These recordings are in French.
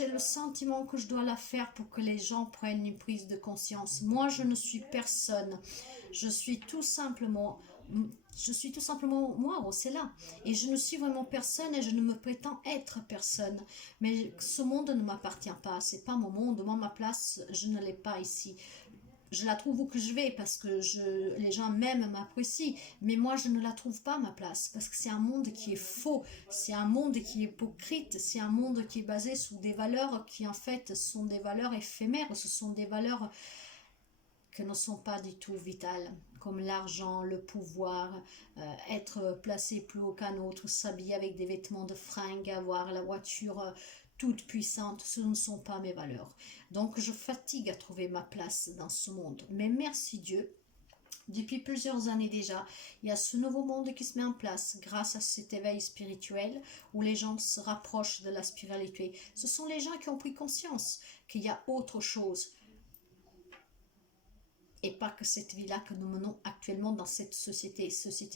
J'ai le sentiment que je dois la faire pour que les gens prennent une prise de conscience. Moi, je ne suis personne. Je suis tout simplement, je suis tout simplement moi, c'est là. Et je ne suis vraiment personne et je ne me prétends être personne. Mais ce monde ne m'appartient pas. C'est pas mon monde. Moi, ma place, je ne l'ai pas ici. Je la trouve où que je vais parce que les gens m'aiment, m'apprécient, mais moi je ne la trouve pas ma place parce que c'est un monde qui est faux, c'est un monde qui est hypocrite, c'est un monde qui est basé sur des valeurs qui en fait sont des valeurs éphémères, ce sont des valeurs qui ne sont pas du tout vitales, comme l'argent, le pouvoir, être placé plus haut qu'un autre, s'habiller avec des vêtements de fringues, avoir la voiture toute puissante, ce ne sont pas mes valeurs. Donc je fatigue à trouver ma place dans ce monde. Mais merci Dieu, depuis plusieurs années déjà, il y a ce nouveau monde qui se met en place grâce à cet éveil spirituel où les gens se rapprochent de la spiritualité. Ce sont les gens qui ont pris conscience qu'il y a autre chose et pas que cette vie-là que nous menons actuellement dans cette société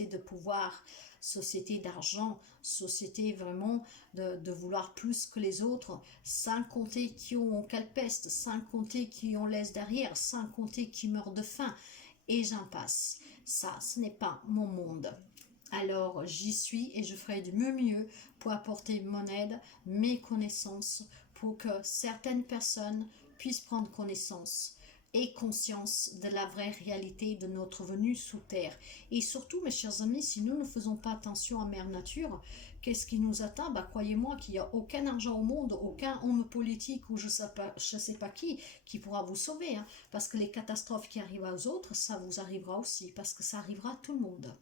de pouvoir, société d'argent, société vraiment de vouloir plus que les autres, sans compter qui ont calpeste, sans compter qui on laisse derrière, sans compter qui meurent de faim, et j'en passe. Ça, ce n'est pas mon monde. Alors j'y suis et je ferai du mieux pour apporter mon aide, mes connaissances, pour que certaines personnes puissent prendre connaissance et conscience de la vraie réalité de notre venue sous terre. Et surtout, mes chers amis, si nous ne faisons pas attention à Mère Nature, qu'est-ce qui nous attend? Croyez-moi qu'il n'y a aucun argent au monde, aucun homme politique ou je sais pas qui pourra vous sauver. Parce que les catastrophes qui arrivent aux autres, ça vous arrivera aussi, parce que ça arrivera à tout le monde.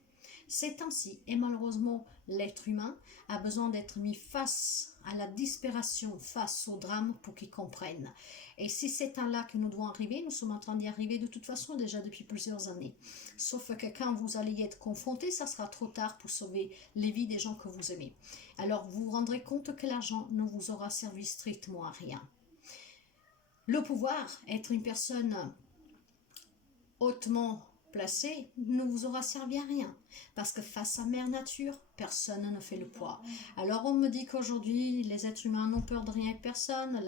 C'est ainsi, et malheureusement, l'être humain a besoin d'être mis face à la disparition, face au drame pour qu'il comprenne. Et si c'est un là que nous devons arriver, nous sommes en train d'y arriver de toute façon déjà depuis plusieurs années. Sauf que quand vous allez y être confronté, ça sera trop tard pour sauver les vies des gens que vous aimez. Alors vous vous rendrez compte que l'argent ne vous aura servi strictement à rien. Le pouvoir, être une personne hautement placé ne vous aura servi à rien, parce que face à Mère Nature, personne ne fait le poids. Alors on me dit qu'aujourd'hui les êtres humains n'ont peur de rien et personne,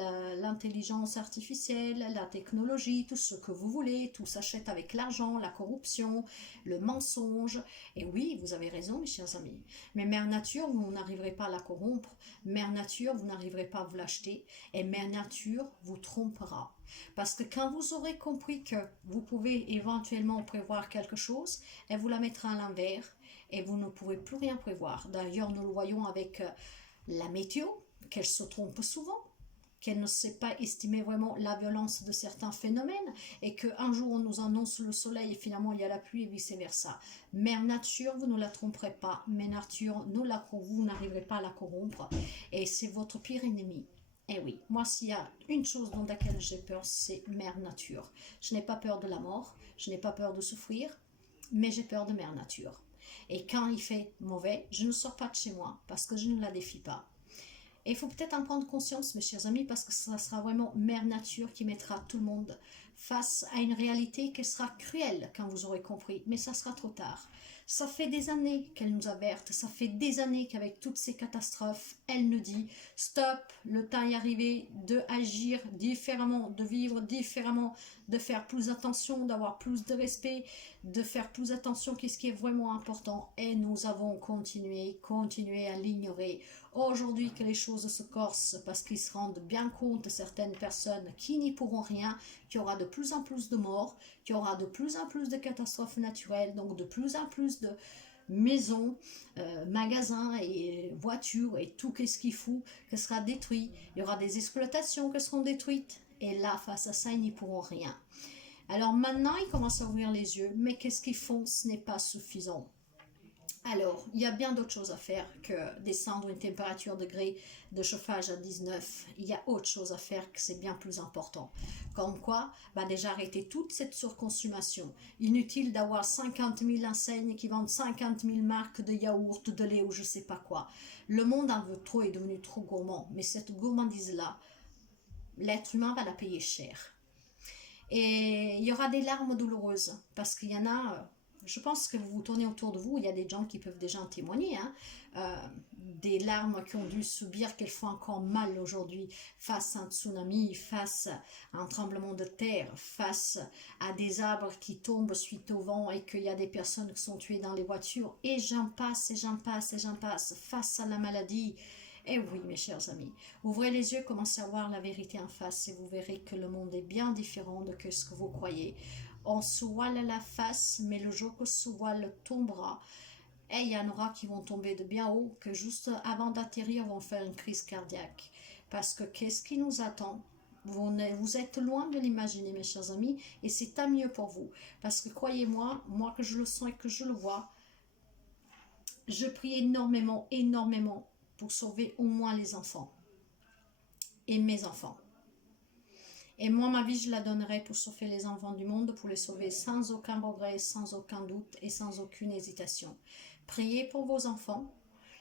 l'intelligence artificielle, la technologie, tout ce que vous voulez, tout s'achète avec l'argent, la corruption, le mensonge, et oui, vous avez raison mes chers amis, mais Mère Nature, vous n'arriverez pas à la corrompre, Mère Nature, vous n'arriverez pas à vous l'acheter, et Mère Nature vous trompera. Parce que quand vous aurez compris que vous pouvez éventuellement prévoir quelque chose, elle vous la mettra à l'envers et vous ne pouvez plus rien prévoir. D'ailleurs, nous le voyons avec la météo, qu'elle se trompe souvent, qu'elle ne sait pas estimer vraiment la violence de certains phénomènes et qu'un jour on nous annonce le soleil et finalement il y a la pluie et vice-versa. Mère Nature, vous ne la tromperez pas. Mère Nature, vous n'arriverez pas à la corrompre et c'est votre pire ennemi. Eh oui, moi s'il y a une chose dont laquelle j'ai peur, c'est Mère Nature. Je n'ai pas peur de la mort, je n'ai pas peur de souffrir, mais j'ai peur de Mère Nature. Et quand il fait mauvais, je ne sors pas de chez moi parce que je ne la défie pas. Et il faut peut-être en prendre conscience, mes chers amis, parce que ça sera vraiment Mère Nature qui mettra tout le monde face à une réalité qui sera cruelle quand vous aurez compris, mais ça sera trop tard. Ça fait des années qu'elle nous alerte, ça fait des années qu'avec toutes ces catastrophes, elle nous dit stop, le temps est arrivé d'agir différemment, de vivre différemment, de faire plus attention, d'avoir plus de respect, de faire plus attention à ce qui est vraiment important. Et nous avons continué à l'ignorer. Aujourd'hui que les choses se corsent parce qu'ils se rendent bien compte, certaines personnes qui n'y pourront rien, qu'il y aura de plus en plus de morts, qu'il y aura de plus en plus de catastrophes naturelles, donc de plus en plus de maisons, magasins et voitures et tout ce qu'il faut que sera détruit. Il y aura des exploitations qui seront détruites et là, face à ça, ils n'y pourront rien. Alors maintenant, ils commencent à ouvrir les yeux, mais qu'est-ce qu'ils font? Ce n'est pas suffisant. Alors, il y a bien d'autres choses à faire que descendre une température degré de chauffage à 19. Il y a autre chose à faire que c'est bien plus important. Comme quoi, déjà arrêter toute cette surconsommation. Inutile d'avoir 50 000 enseignes qui vendent 50 000 marques de yaourt, de lait ou je sais pas quoi. Le monde en veut trop, est devenu trop gourmand. Mais cette gourmandise-là, l'être humain va la payer cher. Et il y aura des larmes douloureuses parce qu'il y en a... Je pense que vous vous tournez autour de vous, il y a des gens qui peuvent déjà en témoigner, des larmes qui ont dû subir, qu'elles font encore mal aujourd'hui, face à un tsunami, face à un tremblement de terre, face à des arbres qui tombent suite au vent et qu'il y a des personnes qui sont tuées dans les voitures, et j'en passe, et j'en passe, et j'en passe, face à la maladie. Et oui, mes chers amis, ouvrez les yeux, commencez à voir la vérité en face et vous verrez que le monde est bien différent de ce que vous croyez. On se voile la face, mais le jour que ce voile tombera, et il y en aura qui vont tomber de bien haut, que juste avant d'atterrir vont faire une crise cardiaque. Parce que qu'est-ce qui nous attend? Vous êtes loin de l'imaginer, mes chers amis, et c'est tant mieux pour vous. Parce que croyez-moi, moi que je le sens et que je le vois, je prie énormément, énormément pour sauver au moins les enfants et mes enfants. Et moi, ma vie, je la donnerai pour sauver les enfants du monde, pour les sauver sans aucun regret, sans aucun doute et sans aucune hésitation. Priez pour vos enfants,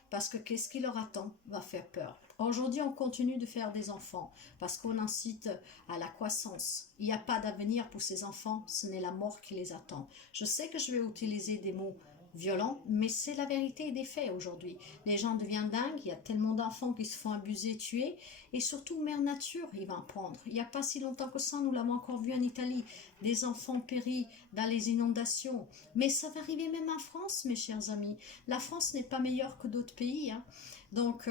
parce que qu'est-ce qui leur attend va faire peur. Aujourd'hui, on continue de faire des enfants, parce qu'on incite à la croissance. Il n'y a pas d'avenir pour ces enfants, ce n'est la mort qui les attend. Je sais que je vais utiliser des mots violent, mais c'est la vérité des faits aujourd'hui. Les gens deviennent dingues, il y a tellement d'enfants qui se font abuser, tuer, et surtout Mère Nature, il va en prendre. Il n'y a pas si longtemps que ça, nous l'avons encore vu en Italie, des enfants péris dans les inondations. Mais ça va arriver même en France, mes chers amis. La France n'est pas meilleure que d'autres pays, hein. Donc,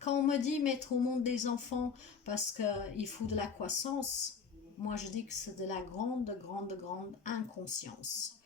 quand on me dit mettre au monde des enfants parce qu'il faut de la croissance, moi je dis que c'est de la grande, grande, grande inconscience.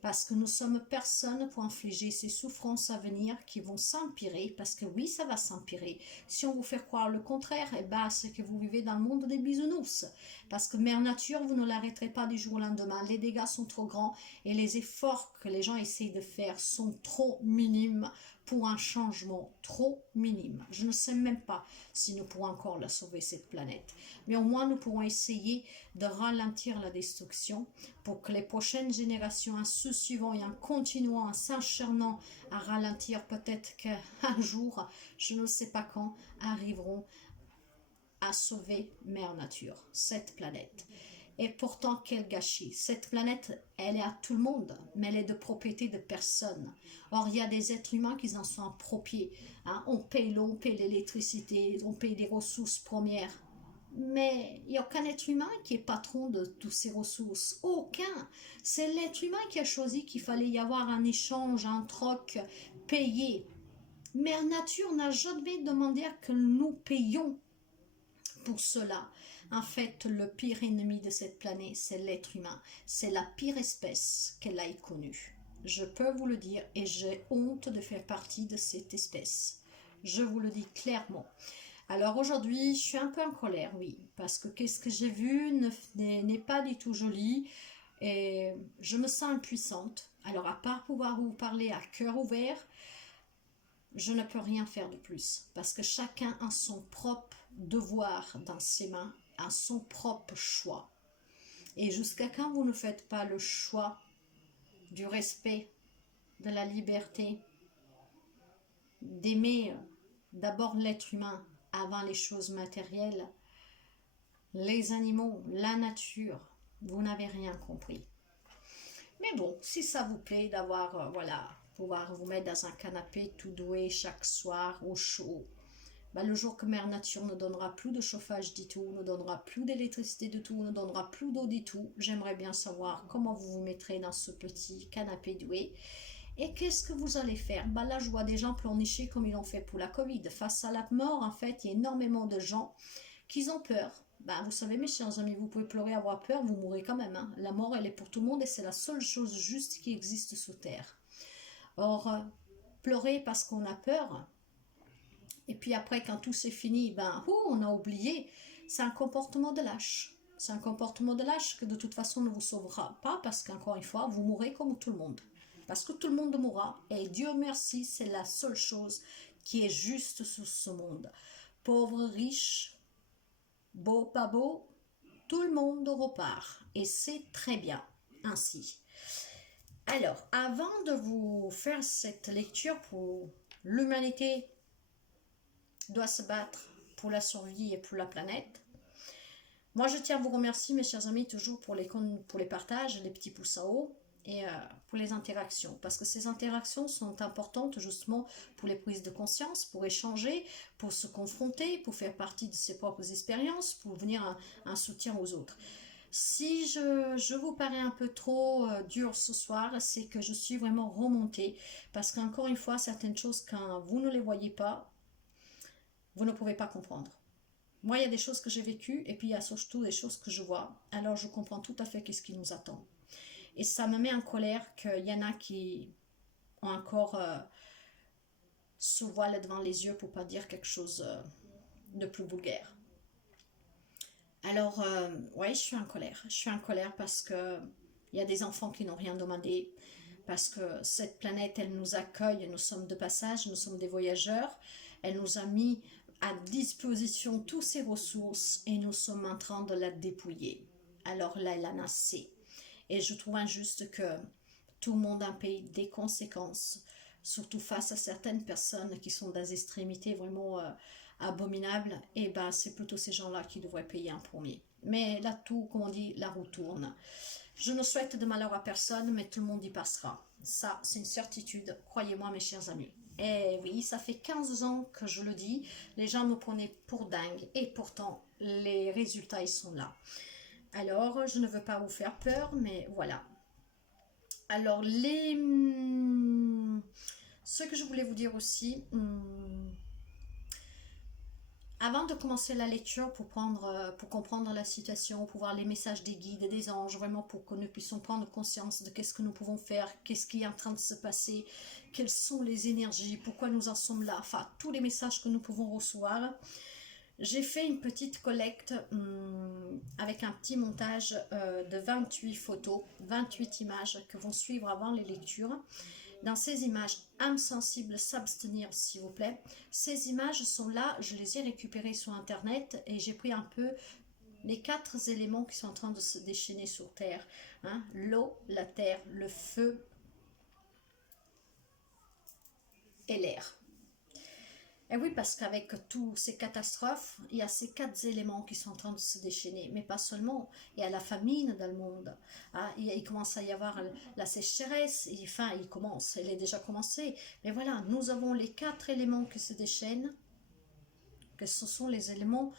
Parce que nous sommes personne pour infliger ces souffrances à venir qui vont s'empirer, parce que oui, ça va s'empirer. Si on vous fait croire le contraire, eh ben, c'est que vous vivez dans le monde des bisounours. Parce que Mère Nature, vous ne l'arrêterez pas du jour au lendemain. Les dégâts sont trop grands et les efforts que les gens essayent de faire sont trop minimes pour un changement trop minime. Je ne sais même pas si nous pourrons encore la sauver, cette planète. Mais au moins, nous pourrons essayer de ralentir la destruction pour que les prochaines générations, en se suivant et en continuant, en s'acharnant à ralentir, peut-être qu'un jour, je ne sais pas quand, arriveront à sauver Mère Nature, cette planète. Et pourtant, quel gâchis. Cette planète, elle est à tout le monde, mais elle est de propriété de personne. Or, il y a des êtres humains qui en sont appropriés. Hein. On paye l'eau, on paye l'électricité, on paye des ressources premières. Mais il n'y a aucun être humain qui est patron de toutes ces ressources. Aucun. C'est l'être humain qui a choisi qu'il fallait y avoir un échange, un troc payé. Mère Nature n'a jamais demandé à que nous payions pour cela. En fait, le pire ennemi de cette planète, c'est l'être humain. C'est la pire espèce qu'elle ait connue. Je peux vous le dire et j'ai honte de faire partie de cette espèce. Je vous le dis clairement. Alors aujourd'hui, je suis un peu en colère, oui, parce que qu'est-ce que j'ai vu n'est pas du tout joli et je me sens impuissante. Alors à part pouvoir vous parler à cœur ouvert, je ne peux rien faire de plus parce que chacun a son propre devoir dans ses mains, a son propre choix. Et jusqu'à quand vous ne faites pas le choix du respect, de la liberté, d'aimer d'abord l'être humain avant les choses matérielles, les animaux, la nature, vous n'avez rien compris. Mais bon, si ça vous plaît d'avoir, voilà, pouvoir vous mettre dans un canapé tout doué chaque soir au chaud, ben, le jour que Mère Nature ne donnera plus de chauffage du tout, ne donnera plus d'électricité du tout, ne donnera plus d'eau du tout, j'aimerais bien savoir comment vous vous mettrez dans ce petit canapé doué. Et qu'est-ce que vous allez faire? Ben là, je vois des gens pleurnicher comme ils l'ont fait pour la Covid. Face à la mort, en fait, il y a énormément de gens qui ont peur. Ben, vous savez, mes chers amis, vous pouvez pleurer, avoir peur, vous mourrez quand même. Hein. La mort, elle est pour tout le monde et c'est la seule chose juste qui existe sur Terre. Or, pleurer parce qu'on a peur, et puis après, quand tout c'est fini, ben, on a oublié, c'est un comportement de lâche. C'est un comportement de lâche que de toute façon ne vous sauvera pas parce qu'encore une fois, vous mourrez comme tout le monde. Parce que tout le monde mourra. Et Dieu merci, c'est la seule chose qui est juste sur ce monde. Pauvre, riche, beau, pas beau, tout le monde repart. Et c'est très bien ainsi. Alors, avant de vous faire cette lecture pour l'humanité doit se battre pour la survie et pour la planète, moi je tiens à vous remercier mes chers amis toujours pour les partages, les petits pouces en haut et pour les interactions, parce que ces interactions sont importantes justement pour les prises de conscience, pour échanger, pour se confronter, pour faire partie de ses propres expériences, pour venir un soutien aux autres. Si je vous parais un peu trop dur ce soir, c'est que je suis vraiment remontée, parce qu'encore une fois, certaines choses, quand vous ne les voyez pas, vous ne pouvez pas comprendre. Moi, il y a des choses que j'ai vécues, et puis il y a surtout des choses que je vois, alors je comprends tout à fait qu'est-ce qui nous attend. Et ça me met en colère qu'il y en a qui ont encore ce voile devant les yeux pour pas dire quelque chose de plus vulgaire. Alors, oui, je suis en colère. Je suis en colère parce que il y a des enfants qui n'ont rien demandé, parce que cette planète, elle nous accueille, nous sommes de passage, nous sommes des voyageurs, elle nous a mis à disposition toutes ses ressources et nous sommes en train de la dépouiller. Alors là, elle en a assez. Et je trouve injuste que tout le monde en paye des conséquences, surtout face à certaines personnes qui sont dans des extrémités vraiment abominables. Et ben, c'est plutôt ces gens-là qui devraient payer en premier. Mais là, tout, comme on dit, la roue tourne. Je ne souhaite de malheur à personne, mais tout le monde y passera. Ça, c'est une certitude, croyez-moi mes chers amis. Et oui, ça fait 15 ans que je le dis, les gens me prenaient pour dingue et pourtant les résultats ils sont là. Alors, je ne veux pas vous faire peur, mais voilà. Alors, ce que je voulais vous dire aussi, avant de commencer la lecture pour comprendre la situation, pour voir les messages des guides et des anges, vraiment pour que nous puissions prendre conscience de qu'est-ce que nous pouvons faire, qu'est-ce qui est en train de se passer, quelles sont les énergies, pourquoi nous en sommes là, enfin tous les messages que nous pouvons recevoir. J'ai fait une petite collecte avec un petit montage de 28 photos, 28 images que vont suivre avant les lectures. Dans ces images, âme sensible, s'abstenir s'il vous plaît. Ces images sont là, je les ai récupérées sur internet et j'ai pris un peu les 4 éléments qui sont en train de se déchaîner sur Terre. Hein, l'eau, la terre, le feu et l'air. Et oui, parce qu'avec toutes ces catastrophes, il y a ces 4 éléments qui sont en train de se déchaîner. Mais pas seulement, il y a la famine dans le monde. Hein, il commence à y avoir la sécheresse. Enfin, elle est déjà commencée. Mais voilà, nous avons les 4 éléments qui se déchaînent. Que ce sont les éléments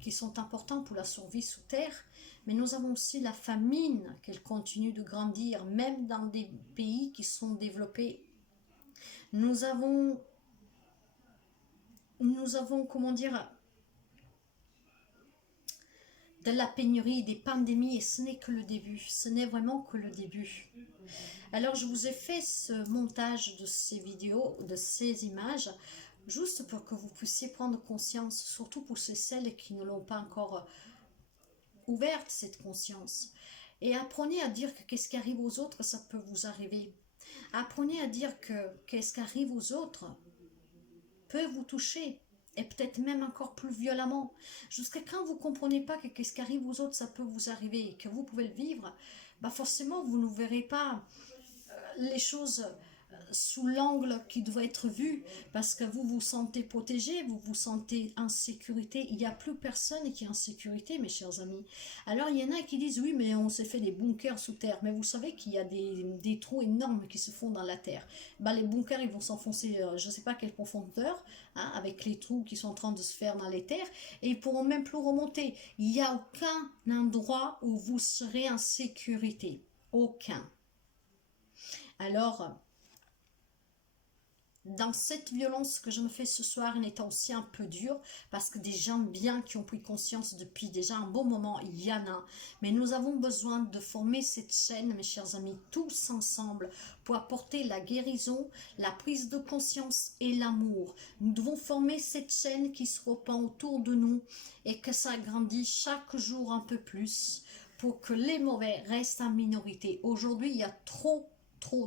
qui sont importants pour la survie sous terre. Mais nous avons aussi la famine qu'elle continue de grandir, même dans des pays qui sont développés. Nous avons, comment dire, de la pénurie, des pandémies, et ce n'est que le début, ce n'est vraiment que le début. Alors je vous ai fait ce montage de ces vidéos, de ces images, juste pour que vous puissiez prendre conscience, surtout pour celles qui ne l'ont pas encore ouverte, cette conscience. Et apprenez à dire que qu'est-ce qui arrive aux autres, ça peut vous arriver. Apprenez à dire que qu'est-ce qui arrive aux autres peut vous toucher. Et peut-être même encore plus violemment. Jusqu'à quand vous ne comprenez pas que qu'est-ce qui arrive aux autres, ça peut vous arriver et que vous pouvez le vivre, bah forcément vous ne verrez pas les choses sous l'angle qui doit être vu, parce que vous vous sentez protégé, vous vous sentez en sécurité. Il n'y a plus personne qui est en sécurité, mes chers amis. Alors il y en a qui disent oui, mais on s'est fait des bunkers sous terre, mais vous savez qu'il y a des trous énormes qui se font dans la terre. Ben, les bunkers ils vont s'enfoncer je ne sais pas quelle profondeur, hein, avec les trous qui sont en train de se faire dans les terres, et ils pourront même plus remonter. Il n'y a aucun endroit où vous serez en sécurité, aucun. Alors dans cette violence que je me fais ce soir en étant aussi un peu dur, parce que des gens bien qui ont pris conscience depuis déjà un bon moment, il y en a, mais nous avons besoin de former cette chaîne, mes chers amis, tous ensemble, pour apporter la guérison, la prise de conscience et l'amour. Nous devons former cette chaîne qui se répand autour de nous et que ça grandit chaque jour un peu plus, pour que les mauvais restent en minorité. Aujourd'hui, il y a trop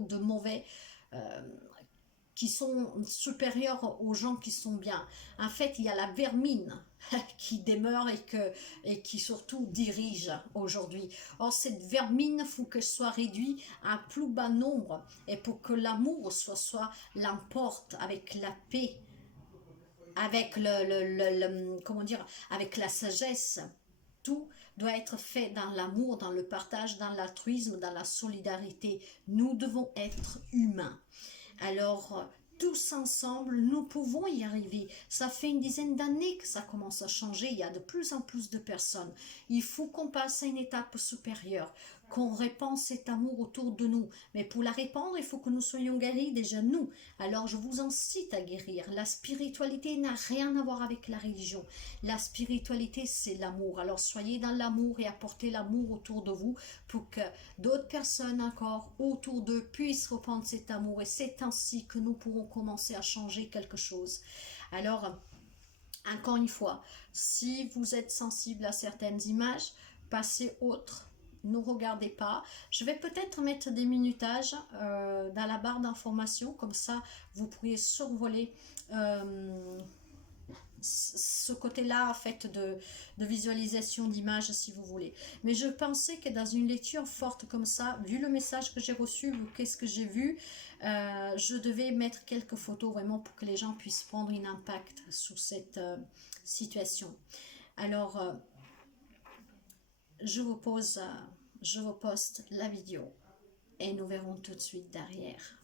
de mauvais qui sont supérieurs aux gens qui sont bien. En fait, il y a la vermine qui demeure et qui surtout dirige aujourd'hui. Or, cette vermine, il faut qu'elle soit réduite à un plus bas nombre, et pour que l'amour soit l'emporte avec la paix, avec comment dire, avec la sagesse. Tout doit être fait dans l'amour, dans le partage, dans l'altruisme, dans la solidarité. Nous devons être humains. Alors, tous ensemble, nous pouvons y arriver. Ça fait une dizaine d'années que ça commence à changer. Il y a de plus en plus de personnes. Il faut qu'on passe à une étape supérieure, qu'on répand cet amour autour de nous. Mais pour la répandre, il faut que nous soyons guéris déjà nous. Alors, je vous incite à guérir. La spiritualité n'a rien à voir avec la religion. La spiritualité, c'est l'amour. Alors, soyez dans l'amour et apportez l'amour autour de vous pour que d'autres personnes encore autour d'eux puissent reprendre cet amour, et c'est ainsi que nous pourrons commencer à changer quelque chose. Alors, encore une fois, si vous êtes sensible à certaines images, passez autre. Ne regardez pas. Je vais peut-être mettre des minutages dans la barre d'informations, comme ça vous pourriez survoler ce côté-là en fait de visualisation d'images si vous voulez. Mais je pensais que dans une lecture forte comme ça, vu le message que j'ai reçu, ou qu'est-ce que j'ai vu, je devais mettre quelques photos vraiment pour que les gens puissent prendre un impact sur cette situation. Alors, je vous poste la vidéo. et nous verrons tout de suite derrière.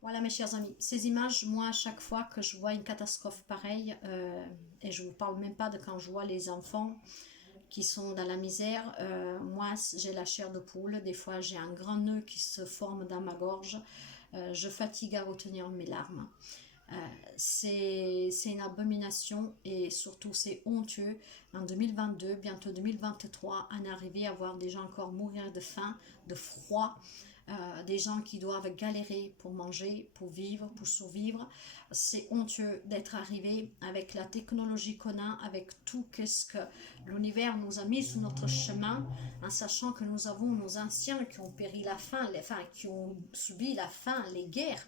Voilà mes chers amis, ces images, moi à chaque fois que je vois une catastrophe pareille, et je ne vous parle même pas de quand je vois les enfants qui sont dans la misère, moi j'ai la chair de poule, des fois j'ai un grand nœud qui se forme dans ma gorge, je fatigue à retenir mes larmes. Euh, c'est une abomination et surtout c'est honteux en 2022, bientôt 2023, en arriver à voir des gens encore mourir de faim, de froid, des gens qui doivent galérer pour manger, pour vivre, pour survivre. C'est honteux d'être arrivé avec la technologie qu'on a, avec tout ce que l'univers nous a mis sur notre chemin, en sachant que nous avons nos anciens qui ont péri la faim, qui ont subi la faim, les guerres.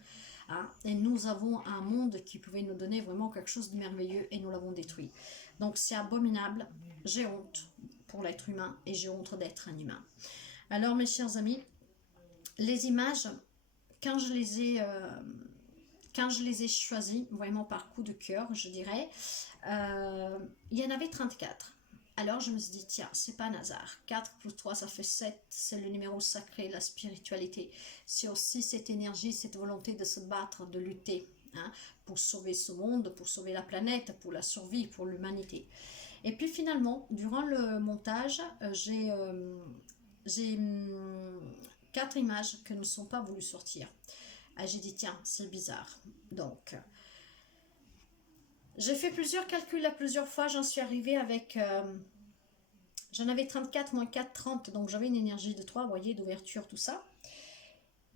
Hein, et nous avons un monde qui pouvait nous donner vraiment quelque chose de merveilleux et nous l'avons détruit. Donc c'est abominable, j'ai honte pour l'être humain et j'ai honte d'être un humain. Alors mes chers amis, les images, quand je les ai choisies, vraiment par coup de cœur, je dirais, il y en avait 34. Alors je me suis dit, tiens, c'est pas un hasard. 4 plus 3, ça fait 7. C'est le numéro sacré, la spiritualité. C'est aussi cette énergie, cette volonté de se battre, de lutter, hein, pour sauver ce monde, pour sauver la planète, pour la survie, pour l'humanité. Et puis finalement, durant le montage, j'ai 4 images que ne sont pas voulues sortir. J'ai dit, tiens, c'est bizarre. Donc, j'ai fait plusieurs calculs à plusieurs fois. J'en suis arrivée avec... j'en avais 34, moins 4, 30. Donc, j'avais une énergie de 3, vous voyez, d'ouverture, tout ça.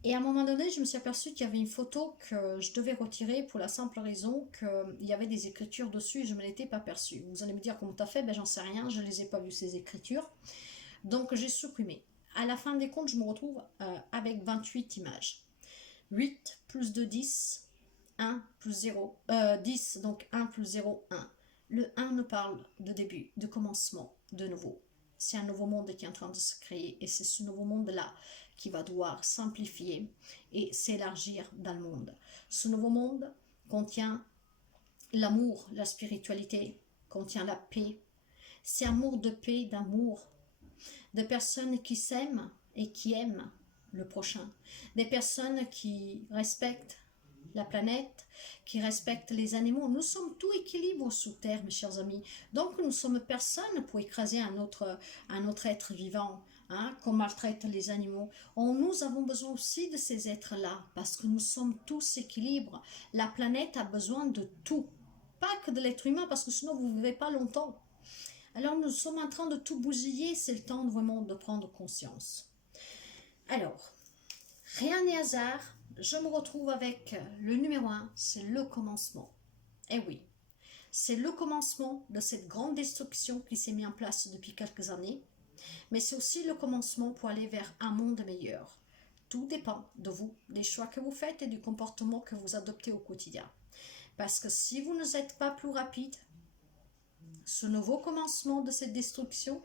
Et à un moment donné, je me suis aperçue qu'il y avait une photo que je devais retirer pour la simple raison qu'il y avait des écritures dessus et je ne me l'étais pas perçue. Vous allez me dire comment tu as fait, ben j'en sais rien, je ne les ai pas vues ces écritures. Donc j'ai supprimé. À la fin des comptes, je me retrouve avec 28 images. 8 plus 2, 10. 1 plus 0. 10, donc 1 plus 0, 1. Le 1 nous parle de début, de commencement, de nouveau. C'est un nouveau monde qui est en train de se créer et c'est ce nouveau monde-là qui va devoir simplifier et s'élargir dans le monde. Ce nouveau monde contient l'amour, la spiritualité, contient la paix. C'est amour de paix, d'amour, de personnes qui s'aiment et qui aiment le prochain, des personnes qui respectent la planète, qui respectent les animaux. Nous sommes tout équilibre sous terre, mes chers amis. Donc nous sommes personne pour écraser un autre être vivant, hein, qu'on maltraite les animaux. Nous avons besoin aussi de ces êtres-là, parce que nous sommes tous équilibre. La planète a besoin de tout, pas que de l'être humain, parce que sinon vous ne vivez pas longtemps. Alors nous sommes en train de tout bousiller, c'est le temps vraiment de prendre conscience. Alors, rien n'est hasard, je me retrouve avec le numéro 1, c'est le commencement. Eh oui, c'est le commencement de cette grande destruction qui s'est mise en place depuis quelques années, mais c'est aussi le commencement pour aller vers un monde meilleur. Tout dépend de vous, des choix que vous faites et du comportement que vous adoptez au quotidien. Parce que si vous ne êtes pas plus rapide, ce nouveau commencement de cette destruction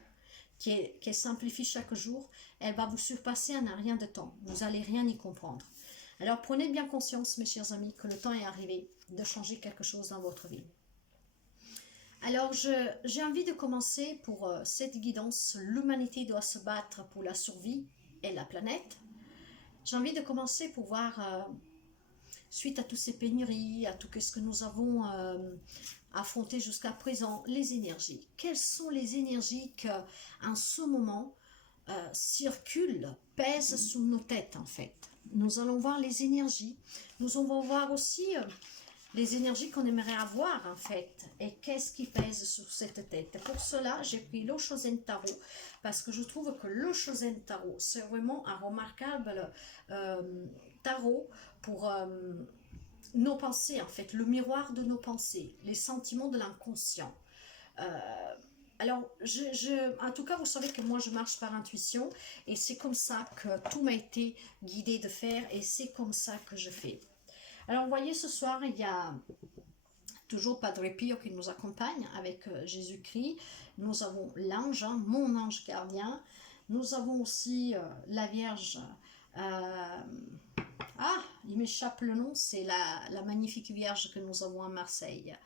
qui est simplifiée chaque jour, elle va vous surpasser en un rien de temps. Vous n'allez rien y comprendre. Alors prenez bien conscience, mes chers amis, que le temps est arrivé de changer quelque chose dans votre vie. Alors j'ai envie de commencer pour cette guidance. L'humanité doit se battre pour la survie et la planète. J'ai envie de commencer pour voir, suite à toutes ces pénuries, à tout ce que nous avons affronté jusqu'à présent, les énergies. Quelles sont les énergies qui, en ce moment, circulent, pèsent sous nos têtes, en fait? Nous allons voir les énergies. Nous allons voir aussi les énergies qu'on aimerait avoir, en fait. Et qu'est-ce qui pèse sur cette tête? Pour cela, j'ai pris l'Oshozen Tarot, parce que je trouve que l'Oshozen Tarot, c'est vraiment un remarquable tarot pour nos pensées, en fait, le miroir de nos pensées, les sentiments de l'inconscient. Alors, en tout cas, vous savez que moi, je marche par intuition et c'est comme ça que tout m'a été guidé de faire et c'est comme ça que je fais. Alors, vous voyez, ce soir, il y a toujours Padre Pio qui nous accompagne avec Jésus-Christ. Nous avons l'ange, hein, mon ange gardien. Nous avons aussi la Vierge. Il m'échappe le nom, c'est la magnifique Vierge que nous avons à Marseille.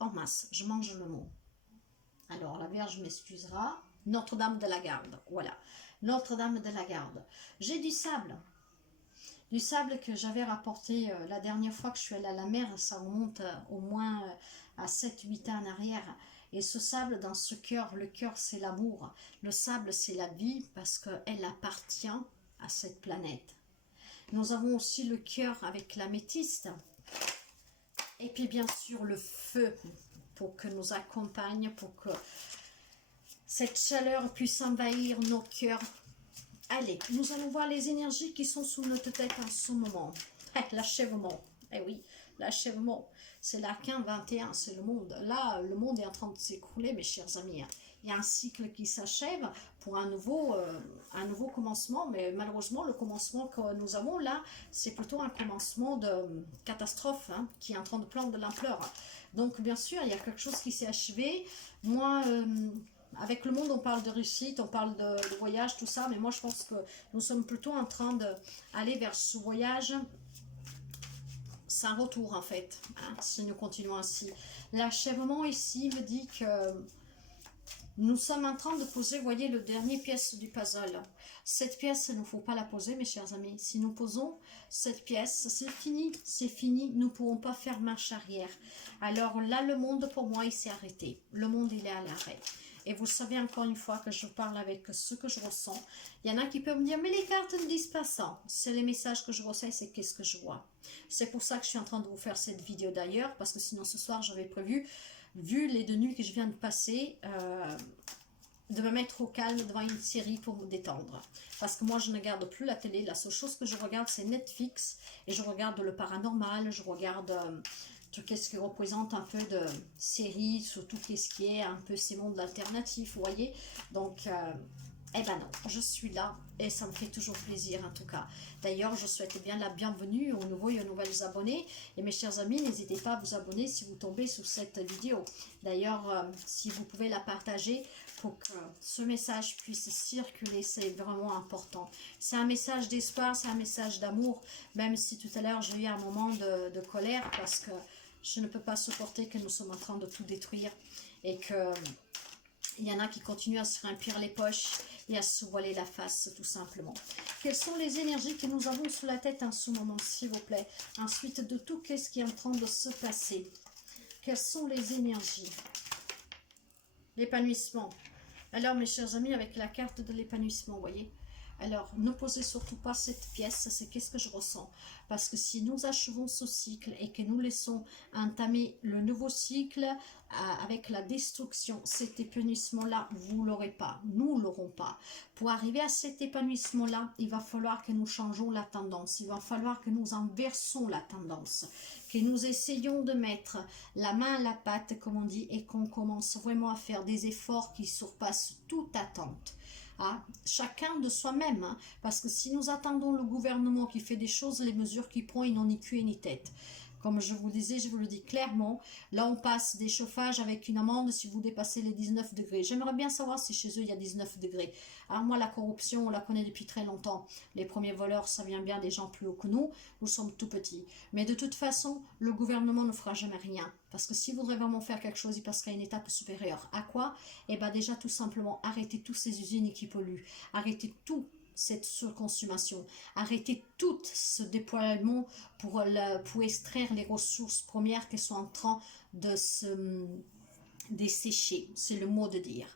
En masse, je mange le mot. Alors, la Vierge m'excusera. Notre-Dame de la Garde, voilà. Notre-Dame de la Garde. J'ai du sable. Du sable que j'avais rapporté la dernière fois que je suis allée à la mer. Ça remonte au moins à 7-8 ans en arrière. Et ce sable, dans ce cœur, le cœur, c'est l'amour. Le sable, c'est la vie parce qu'elle appartient à cette planète. Nous avons aussi le cœur avec l'améthyste. Et puis, bien sûr, le feu pour que nous accompagne, pour que cette chaleur puisse envahir nos cœurs. Allez, nous allons voir les énergies qui sont sous notre tête en ce moment. L'achèvement. Eh oui, l'achèvement. C'est l'arcane 21, c'est le monde. Là, le monde est en train de s'écrouler, mes chers amis. Il y a un cycle qui s'achève pour un nouveau commencement, mais malheureusement, le commencement que nous avons là, c'est plutôt un commencement de catastrophe qui est en train de prendre de l'ampleur. Donc, bien sûr, il y a quelque chose qui s'est achevé. Moi, avec le monde, on parle de réussite, on parle de voyage, tout ça, mais moi, je pense que nous sommes plutôt en train d'aller vers ce voyage sans retour, en fait, si nous continuons ainsi. L'achèvement ici me dit que nous sommes en train de poser, voyez, le dernier pièce du puzzle. Cette pièce, il ne faut pas la poser, mes chers amis. Si nous posons cette pièce, c'est fini, c'est fini. Nous ne pourrons pas faire marche arrière. Alors là, le monde, pour moi, il s'est arrêté. Le monde, il est à l'arrêt. Et vous savez, encore une fois, que je parle avec ce que je ressens. Il y en a qui peuvent me dire, mais les cartes ne disent pas ça. C'est les messages que je ressens, c'est qu'est-ce que je vois. C'est pour ça que je suis en train de vous faire cette vidéo d'ailleurs, parce que sinon ce soir, j'avais prévu, vu les 2 nuits que je viens de passer, de me mettre au calme devant une série pour me détendre. Parce que moi, je ne regarde plus la télé. La seule chose que je regarde, c'est Netflix. Et je regarde le paranormal, je regarde tout ce qui représente un peu de séries, surtout ce qui est un peu ces mondes alternatifs, vous voyez. Donc, eh ben non, je suis là et ça me fait toujours plaisir en tout cas. D'ailleurs, je souhaite bien la bienvenue aux nouveaux et aux nouvelles abonnés. Et mes chers amis, n'hésitez pas à vous abonner si vous tombez sur cette vidéo. D'ailleurs, si vous pouvez la partager pour que ce message puisse circuler, c'est vraiment important. C'est un message d'espoir, c'est un message d'amour, même si tout à l'heure j'ai eu un moment de colère parce que je ne peux pas supporter que nous sommes en train de tout détruire et que il y en a qui continuent à se remplir les poches et à se voiler la face, tout simplement. Quelles sont les énergies que nous avons sous la tête en ce moment, s'il vous plaît? Ensuite de tout, qu'est-ce qui est en train de se passer? Quelles sont les énergies? L'épanouissement. Alors, mes chers amis, avec la carte de l'épanouissement, vous voyez? Alors, ne posez surtout pas cette pièce, c'est qu'est-ce que je ressens. Parce que si nous achevons ce cycle et que nous laissons entamer le nouveau cycle avec la destruction, cet épanouissement-là, vous ne l'aurez pas, nous ne l'aurons pas. Pour arriver à cet épanouissement-là, il va falloir que nous changeons la tendance, il va falloir que nous inversons la tendance, que nous essayons de mettre la main à la pâte, comme on dit, et qu'on commence vraiment à faire des efforts qui surpassent toute attente. Chacun de soi-même, parce que si nous attendons le gouvernement qui fait des choses, les mesures qu'il prend, ils n'ont ni queue ni tête. Comme je vous le disais, je vous le dis clairement, là on passe des chauffages avec une amende si vous dépassez les 19 degrés. J'aimerais bien savoir si chez eux il y a 19 degrés. Alors moi la corruption on la connaît depuis très longtemps. Les premiers voleurs ça vient bien des gens plus hauts que nous sommes tout petits. Mais de toute façon le gouvernement ne fera jamais rien. Parce que s'il voudrait vraiment faire quelque chose, il passerait à une étape supérieure. À quoi? Eh bien déjà tout simplement arrêter toutes ces usines qui polluent. Arrêter tout cette surconsommation, arrêter tout ce déploiement pour extraire les ressources premières qui sont en train de se dessécher, c'est le mot de dire.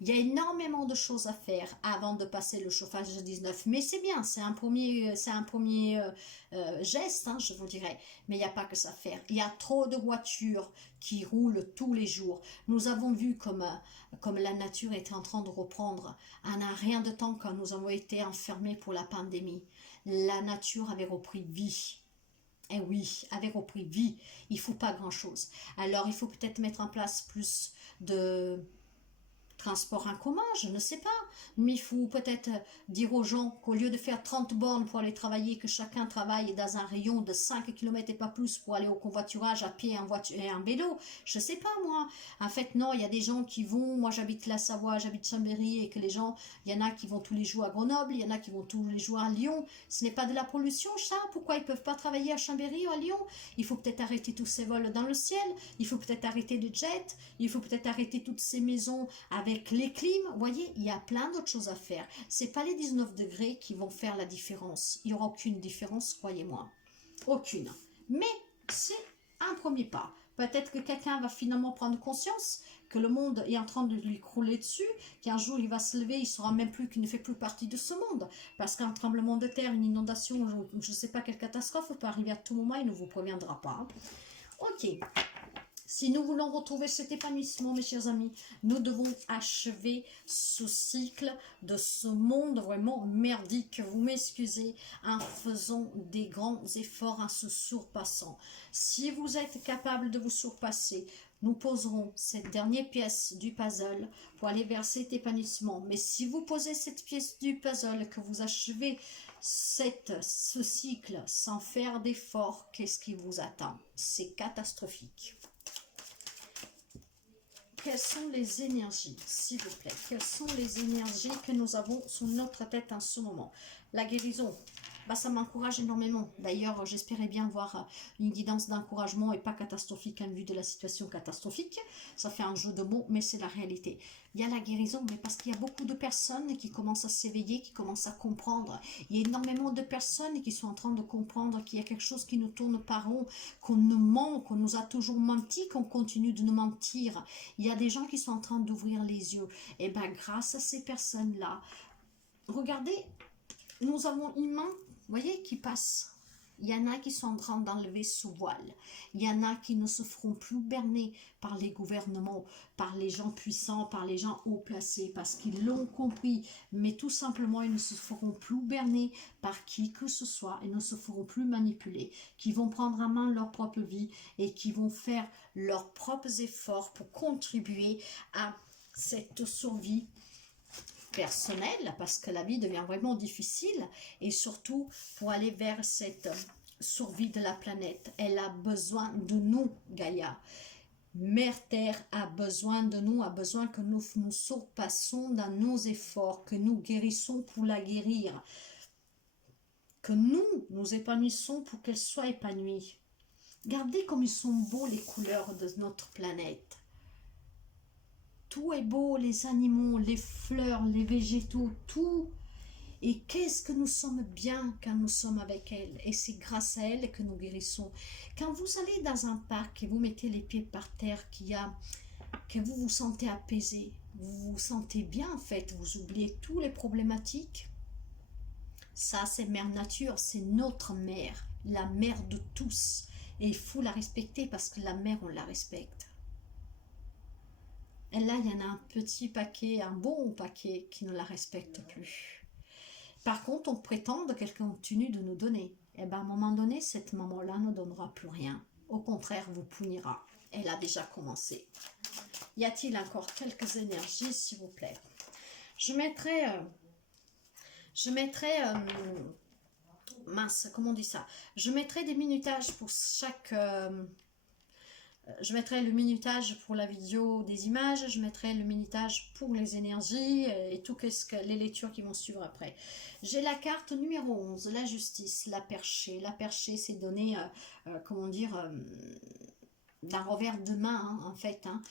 Il y a énormément de choses à faire avant de passer le chauffage de 19, mais c'est bien, c'est un premier geste, hein, je vous dirais, mais il n'y a pas que ça à faire. Il y a trop de voitures qui roulent tous les jours. Nous avons vu comme la nature était en train de reprendre en un rien de temps quand nous avons été enfermés pour la pandémie. La nature avait repris vie. Eh oui, avec repris vie, il ne faut pas grand-chose. Alors, il faut peut-être mettre en place plus de transport en commun, je ne sais pas. Mais il faut peut-être dire aux gens qu'au lieu de faire 30 bornes pour aller travailler, que chacun travaille dans un rayon de 5 km et pas plus pour aller au covoiturage à pied et en vélo. Je ne sais pas moi. En fait, non, il y a des gens qui vont, moi j'habite la Savoie, j'habite Chambéry et que les gens, il y en a qui vont tous les jours à Grenoble, il y en a qui vont tous les jours à Lyon. Ce n'est pas de la pollution ça? Pourquoi ils ne peuvent pas travailler à Chambéry ou à Lyon? Il faut peut-être arrêter tous ces vols dans le ciel, il faut peut-être arrêter les jets, il faut peut-être arrêter toutes ces maisons avec les clims. Vous voyez, il y a plein d'autres choses à faire. C'est pas les 19 degrés qui vont faire la différence. Il n'y aura aucune différence, croyez-moi. Aucune. Mais c'est un premier pas. Peut-être que quelqu'un va finalement prendre conscience que le monde est en train de lui crouler dessus, qu'un jour il va se lever, il ne saura même plus qu'il ne fait plus partie de ce monde. Parce qu'un tremblement de terre, une inondation, je ne sais pas quelle catastrophe peut arriver à tout moment, il ne vous préviendra pas. Ok. Si nous voulons retrouver cet épanouissement, mes chers amis, nous devons achever ce cycle de ce monde vraiment merdique, vous m'excusez, en faisant des grands efforts, en se surpassant. Si vous êtes capable de vous surpasser, nous poserons cette dernière pièce du puzzle pour aller vers cet épanouissement. Mais si vous posez cette pièce du puzzle, que vous achevez ce cycle sans faire d'efforts, qu'est-ce qui vous attend? C'est catastrophique. Quelles sont les énergies, s'il vous plaît? Quelles sont les énergies que nous avons sous notre tête en ce moment? La guérison, bah, ça m'encourage énormément. D'ailleurs, j'espérais bien voir une guidance d'encouragement et pas catastrophique en vue de la situation catastrophique. Ça fait un jeu de mots, mais c'est la réalité. Il y a la guérison, mais parce qu'il y a beaucoup de personnes qui commencent à s'éveiller, qui commencent à comprendre. Il y a énormément de personnes qui sont en train de comprendre qu'il y a quelque chose qui nous tourne par rond, qu'on nous ment, qu'on nous a toujours menti, qu'on continue de nous mentir. Il y a des gens qui sont en train d'ouvrir les yeux. Et bien, grâce à ces personnes-là, regardez, nous avons une main, vous voyez, qui passe. Il y en a qui sont en train d'enlever ce voile. Il y en a qui ne se feront plus berner par les gouvernements, par les gens puissants, par les gens haut placés, parce qu'ils l'ont compris. Mais tout simplement, ils ne se feront plus berner par qui que ce soit. Ils ne se feront plus manipuler. Qui vont prendre en main leur propre vie et qui vont faire leurs propres efforts pour contribuer à cette survie personnelle, parce que la vie devient vraiment difficile, et surtout pour aller vers cette survie de la planète. Elle a besoin de nous, Gaïa. Mère Terre a besoin de nous, a besoin que nous nous surpassons dans nos efforts, que nous guérissons pour la guérir, que nous épanouissons pour qu'elle soit épanouie. Regardez comme ils sont beaux les couleurs de notre planète. Tout est beau, les animaux, les fleurs, les végétaux, tout. Et qu'est-ce que nous sommes bien quand nous sommes avec elle. Et c'est grâce à elle que nous guérissons. Quand vous allez dans un parc et vous mettez les pieds par terre, que vous vous sentez apaisé, vous vous sentez bien en fait, vous oubliez toutes les problématiques. Ça, c'est Mère Nature, c'est notre mère, la mère de tous. Et il faut la respecter parce que la mère, on la respecte. Et là, il y en a un petit paquet, un bon paquet qui ne la respecte plus. Par contre, on prétend qu'elle continue de nous donner. Et bien, à un moment donné, cette maman-là ne donnera plus rien. Au contraire, vous punira. Elle a déjà commencé. Y a-t-il encore quelques énergies, s'il vous plaît? Je mettrai mince, comment on dit ça? Je mettrai des minutages pour chaque... je mettrai le minutage pour la vidéo des images, je mettrai le minutage pour les énergies et tout les lectures qui vont suivre après. J'ai la carte numéro 11, la justice, la perchée. La perchée, c'est donné, comment dire, d'un revers de main, hein, en fait, hein,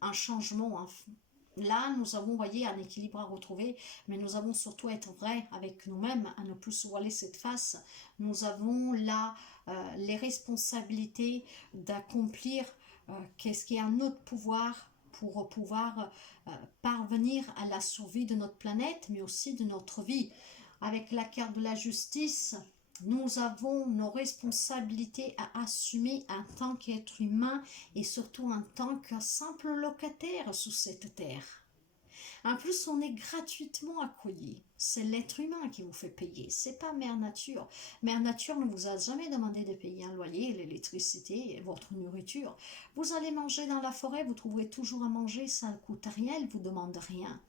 un changement. Hein. Là, nous avons, voyez, un équilibre à retrouver, mais nous avons surtout à être vrais avec nous-mêmes, à ne plus se voiler cette face. Nous avons là les responsabilités d'accomplir qu'est-ce qui est à notre pouvoir pour pouvoir parvenir à la survie de notre planète, mais aussi de notre vie. Avec la carte de la justice, nous avons nos responsabilités à assumer en tant qu'être humain et surtout en tant que simple locataire sous cette terre. En plus, on est gratuitement accueilli. C'est l'être humain qui vous fait payer. C'est pas Mère Nature. Mère Nature ne vous a jamais demandé de payer un loyer, l'électricité et votre nourriture. Vous allez manger dans la forêt, vous trouverez toujours à manger, ça ne coûte rien, elle ne vous demande rien.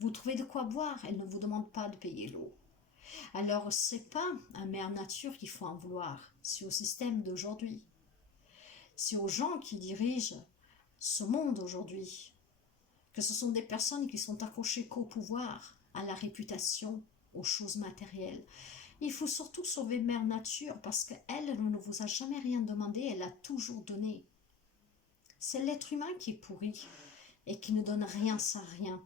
Vous trouvez de quoi boire, elle ne vous demande pas de payer l'eau. Alors, c'est pas à Mère Nature qu'il faut en vouloir. C'est au système d'aujourd'hui. C'est aux gens qui dirigent ce monde aujourd'hui. Que ce sont des personnes qui sont accrochées qu'au pouvoir, à la réputation, aux choses matérielles. Il faut surtout sauver Mère Nature parce qu'elle ne vous a jamais rien demandé, elle a toujours donné. C'est l'être humain qui est pourri et qui ne donne rien sans rien.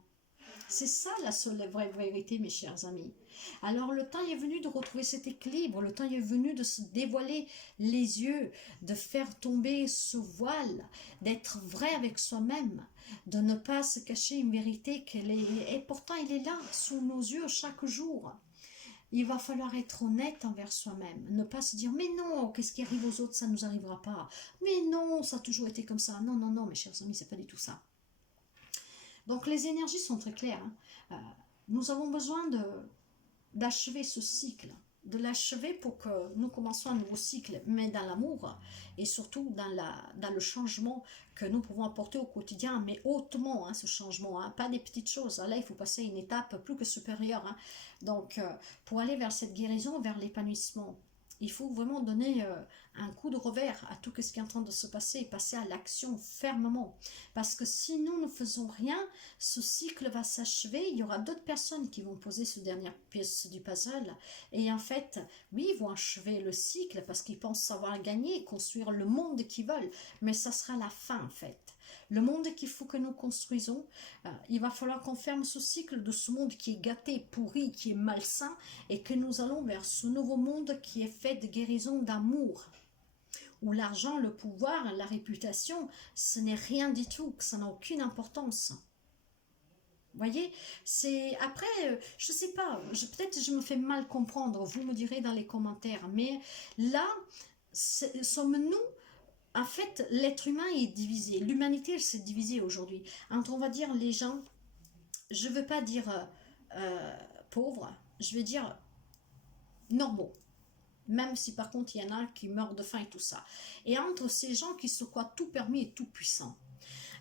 C'est ça la seule vraie vérité, mes chers amis. Alors le temps est venu de retrouver cet équilibre, le temps est venu de se dévoiler les yeux, de faire tomber ce voile, d'être vrai avec soi-même, de ne pas se cacher une vérité et pourtant il est là, sous nos yeux chaque jour. Il va falloir être honnête envers soi-même, ne pas se dire « mais non, qu'est-ce qui arrive aux autres, ça ne nous arrivera pas. Mais non, ça a toujours été comme ça. » Non, non, non, mes chers amis, c'est pas du tout ça. Donc les énergies sont très claires. Hein. Nous avons besoin d'achever ce cycle, de l'achever pour que nous commencions un nouveau cycle, mais dans l'amour et surtout dans le changement que nous pouvons apporter au quotidien, mais hautement, hein, ce changement, hein, pas des petites choses. Là, il faut passer à une étape plus que supérieure. Hein. Donc, pour aller vers cette guérison, vers l'épanouissement, il faut vraiment donner un coup de revers à tout ce qui est en train de se passer et passer à l'action fermement. Parce que si nous ne faisons rien, ce cycle va s'achever. Il y aura d'autres personnes qui vont poser ce dernière pièce du puzzle. Et en fait, oui, ils vont achever le cycle parce qu'ils pensent savoir gagner, construire le monde qu'ils veulent. Mais ça sera la fin en fait. Le monde qu'il faut que nous construisons, il va falloir qu'on ferme ce cycle de ce monde qui est gâté, pourri, qui est malsain, et que nous allons vers ce nouveau monde qui est fait de guérison, d'amour, où l'argent, le pouvoir, la réputation, ce n'est rien du tout, que ça n'a aucune importance. Vous voyez, c'est après, je sais pas, peut-être je me fais mal comprendre, vous me direz dans les commentaires, mais là, sommes-nous... En fait, l'être humain est divisé. L'humanité, elle s'est divisée aujourd'hui. Entre, on va dire, les gens, je ne veux pas dire pauvres, je vais dire normaux. Même si par contre, il y en a qui meurent de faim et tout ça. Et entre ces gens qui se croient tout permis et tout puissants.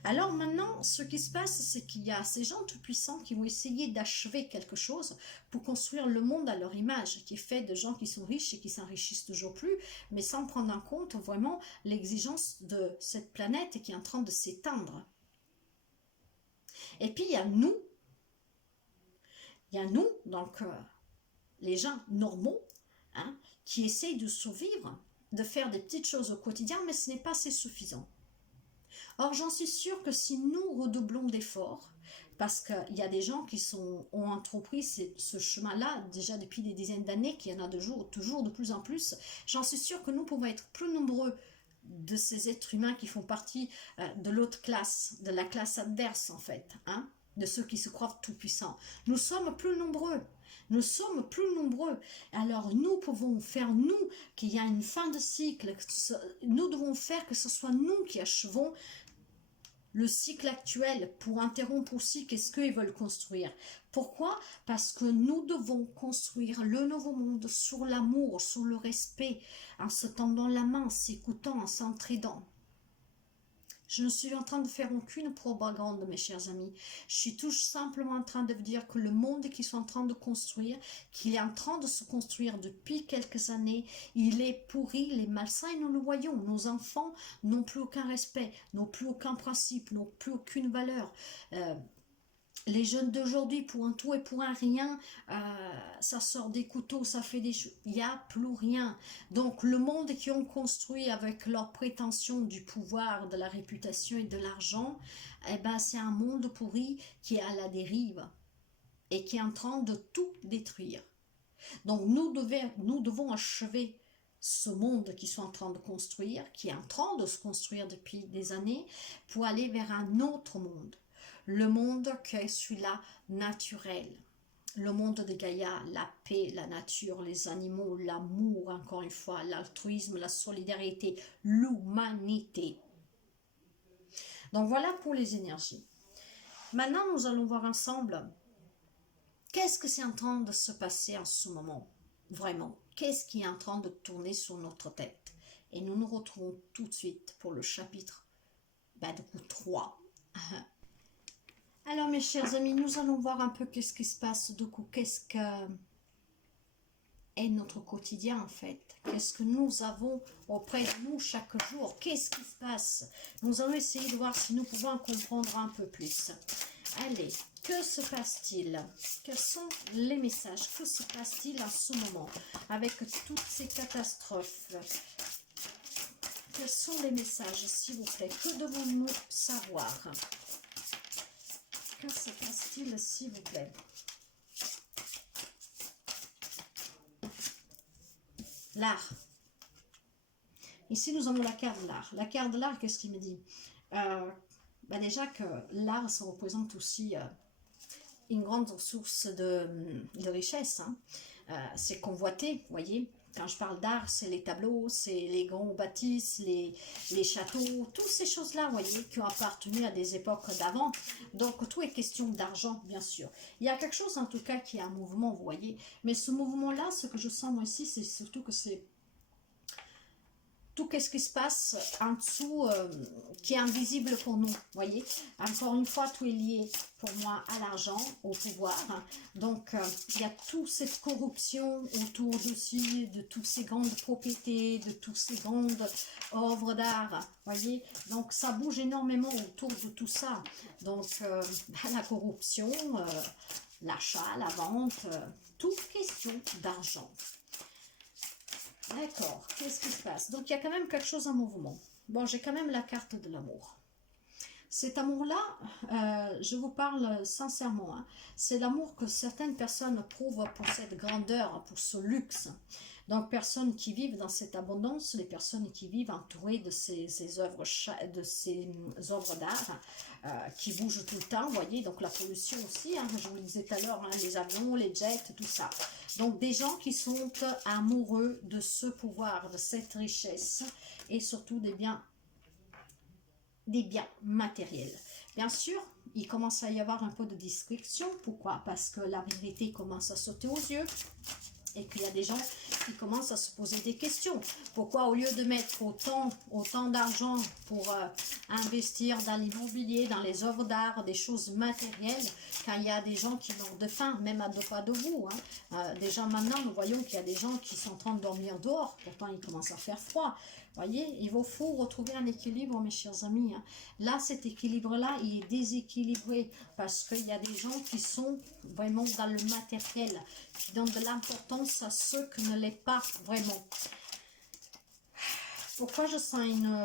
Alors maintenant, ce qui se passe, c'est qu'il y a ces gens tout-puissants qui vont essayer d'achever quelque chose pour construire le monde à leur image, qui est fait de gens qui sont riches et qui s'enrichissent toujours plus, mais sans prendre en compte vraiment l'exigence de cette planète qui est en train de s'éteindre. Et puis il y a nous, donc les gens normaux, hein, qui essayent de survivre, de faire des petites choses au quotidien, mais ce n'est pas assez suffisant. Or, j'en suis sûre que si nous redoublons d'efforts, parce qu'il y a des gens qui ont entrepris ce chemin-là déjà depuis des dizaines d'années, qu'il y en a toujours de plus en plus, j'en suis sûre que nous pouvons être plus nombreux de ces êtres humains qui font partie de l'autre classe, de la classe adverse en fait, hein, de ceux qui se croient tout-puissants. Nous sommes plus nombreux. Nous sommes plus nombreux. Alors nous pouvons faire, nous, qu'il y a une fin de cycle. Nous devons faire que ce soit nous qui achevons le cycle actuel pour interrompre aussi qu'est-ce qu'ils veulent construire. Pourquoi? Parce que nous devons construire le nouveau monde sur l'amour, sur le respect, en se tendant la main, en s'écoutant, en s'entraidant. Je ne suis en train de faire aucune propagande, mes chers amis. Je suis tout simplement en train de vous dire que le monde qu'ils sont en train de construire, qu'il est en train de se construire depuis quelques années, il est pourri, il est malsain et nous le voyons. Nos enfants n'ont plus aucun respect, n'ont plus aucun principe, n'ont plus aucune valeur. Les jeunes d'aujourd'hui, pour un tout et pour un rien, ça sort des couteaux, ça fait des choses. Il n'y a plus rien. Donc, le monde qu'ils ont construit avec leur prétention du pouvoir, de la réputation et de l'argent, eh ben, c'est un monde pourri qui est à la dérive et qui est en train de tout détruire. Donc, nous devons achever ce monde qu'ils sont en train de construire, qui est en train de se construire depuis des années, pour aller vers un autre monde. Le monde qui est celui-là naturel, le monde de Gaïa, la paix, la nature, les animaux, l'amour, encore une fois, l'altruisme, la solidarité, l'humanité. Donc voilà pour les énergies. Maintenant, nous allons voir ensemble qu'est-ce que c'est en train de se passer en ce moment, vraiment. Qu'est-ce qui est en train de tourner sur notre tête. Et nous nous retrouvons tout de suite pour le chapitre du coup 3. Alors mes chers amis, nous allons voir un peu qu'est-ce qui se passe du coup, qu'est-ce que est notre quotidien en fait, qu'est-ce que nous avons auprès de nous chaque jour, qu'est-ce qui se passe. Nous allons essayer de voir si nous pouvons comprendre un peu plus. Allez, que se passe-t-il? Quels sont les messages? Que se passe-t-il en ce moment avec toutes ces catastrophes? Quels sont les messages, s'il vous plaît? Que devons-nous savoir? Que se passe-t-il, s'il vous plaît? L'art. Ici, nous avons la carte de l'art. La carte de l'art, qu'est-ce qu'il me dit? Déjà que l'art, ça représente aussi une grande source de richesse. Hein. C'est convoité, vous voyez. Quand je parle d'art, c'est les tableaux, c'est les grands bâtisses, les châteaux, toutes ces choses-là, vous voyez, qui ont appartenu à des époques d'avant. Donc, tout est question d'argent, bien sûr. Il y a quelque chose, en tout cas, qui est un mouvement, vous voyez. Mais ce mouvement-là, ce que je sens, moi, ici, c'est surtout que c'est tout qu'est-ce qui se passe en dessous qui est invisible pour nous, voyez. Encore une fois, tout est lié pour moi à l'argent, au pouvoir. Donc, il y a toute cette corruption autour aussi de toutes ces grandes propriétés, de toutes ces grandes œuvres d'art, voyez. Donc, ça bouge énormément autour de tout ça. Donc, la corruption, l'achat, la vente, toute question d'argent. D'accord, qu'est-ce qui se passe? Donc, il y a quand même quelque chose en mouvement. Bon, j'ai quand même la carte de l'amour. Cet amour-là, je vous parle sincèrement, hein, c'est l'amour que certaines personnes prouvent pour cette grandeur, pour ce luxe. Donc, personnes qui vivent dans cette abondance, les personnes qui vivent entourées de ces œuvres d'art, qui bougent tout le temps, vous voyez, donc la pollution aussi, hein, je vous le disais tout à l'heure, hein, les avions, les jets, tout ça. Donc, des gens qui sont amoureux de ce pouvoir, de cette richesse, et surtout des biens matériels. Bien sûr, il commence à y avoir un peu de discrétion. Pourquoi? Parce que la vérité commence à sauter aux yeux et qu'il y a des gens qui commencent à se poser des questions. Pourquoi au lieu de mettre autant d'argent pour investir dans l'immobilier, dans les œuvres d'art, des choses matérielles, quand il y a des gens qui meurent de faim, même à deux pas de vous. Hein. Déjà maintenant, nous voyons qu'il y a des gens qui sont en train de dormir dehors, pourtant il commence à faire froid. Voyez, il vous faut retrouver un équilibre, mes chers amis. Hein. Là, cet équilibre-là, il est déséquilibré parce qu'il y a des gens qui sont vraiment dans le matériel, qui donnent de l'importance à ceux qui ne l'est pas vraiment. Pourquoi je sens une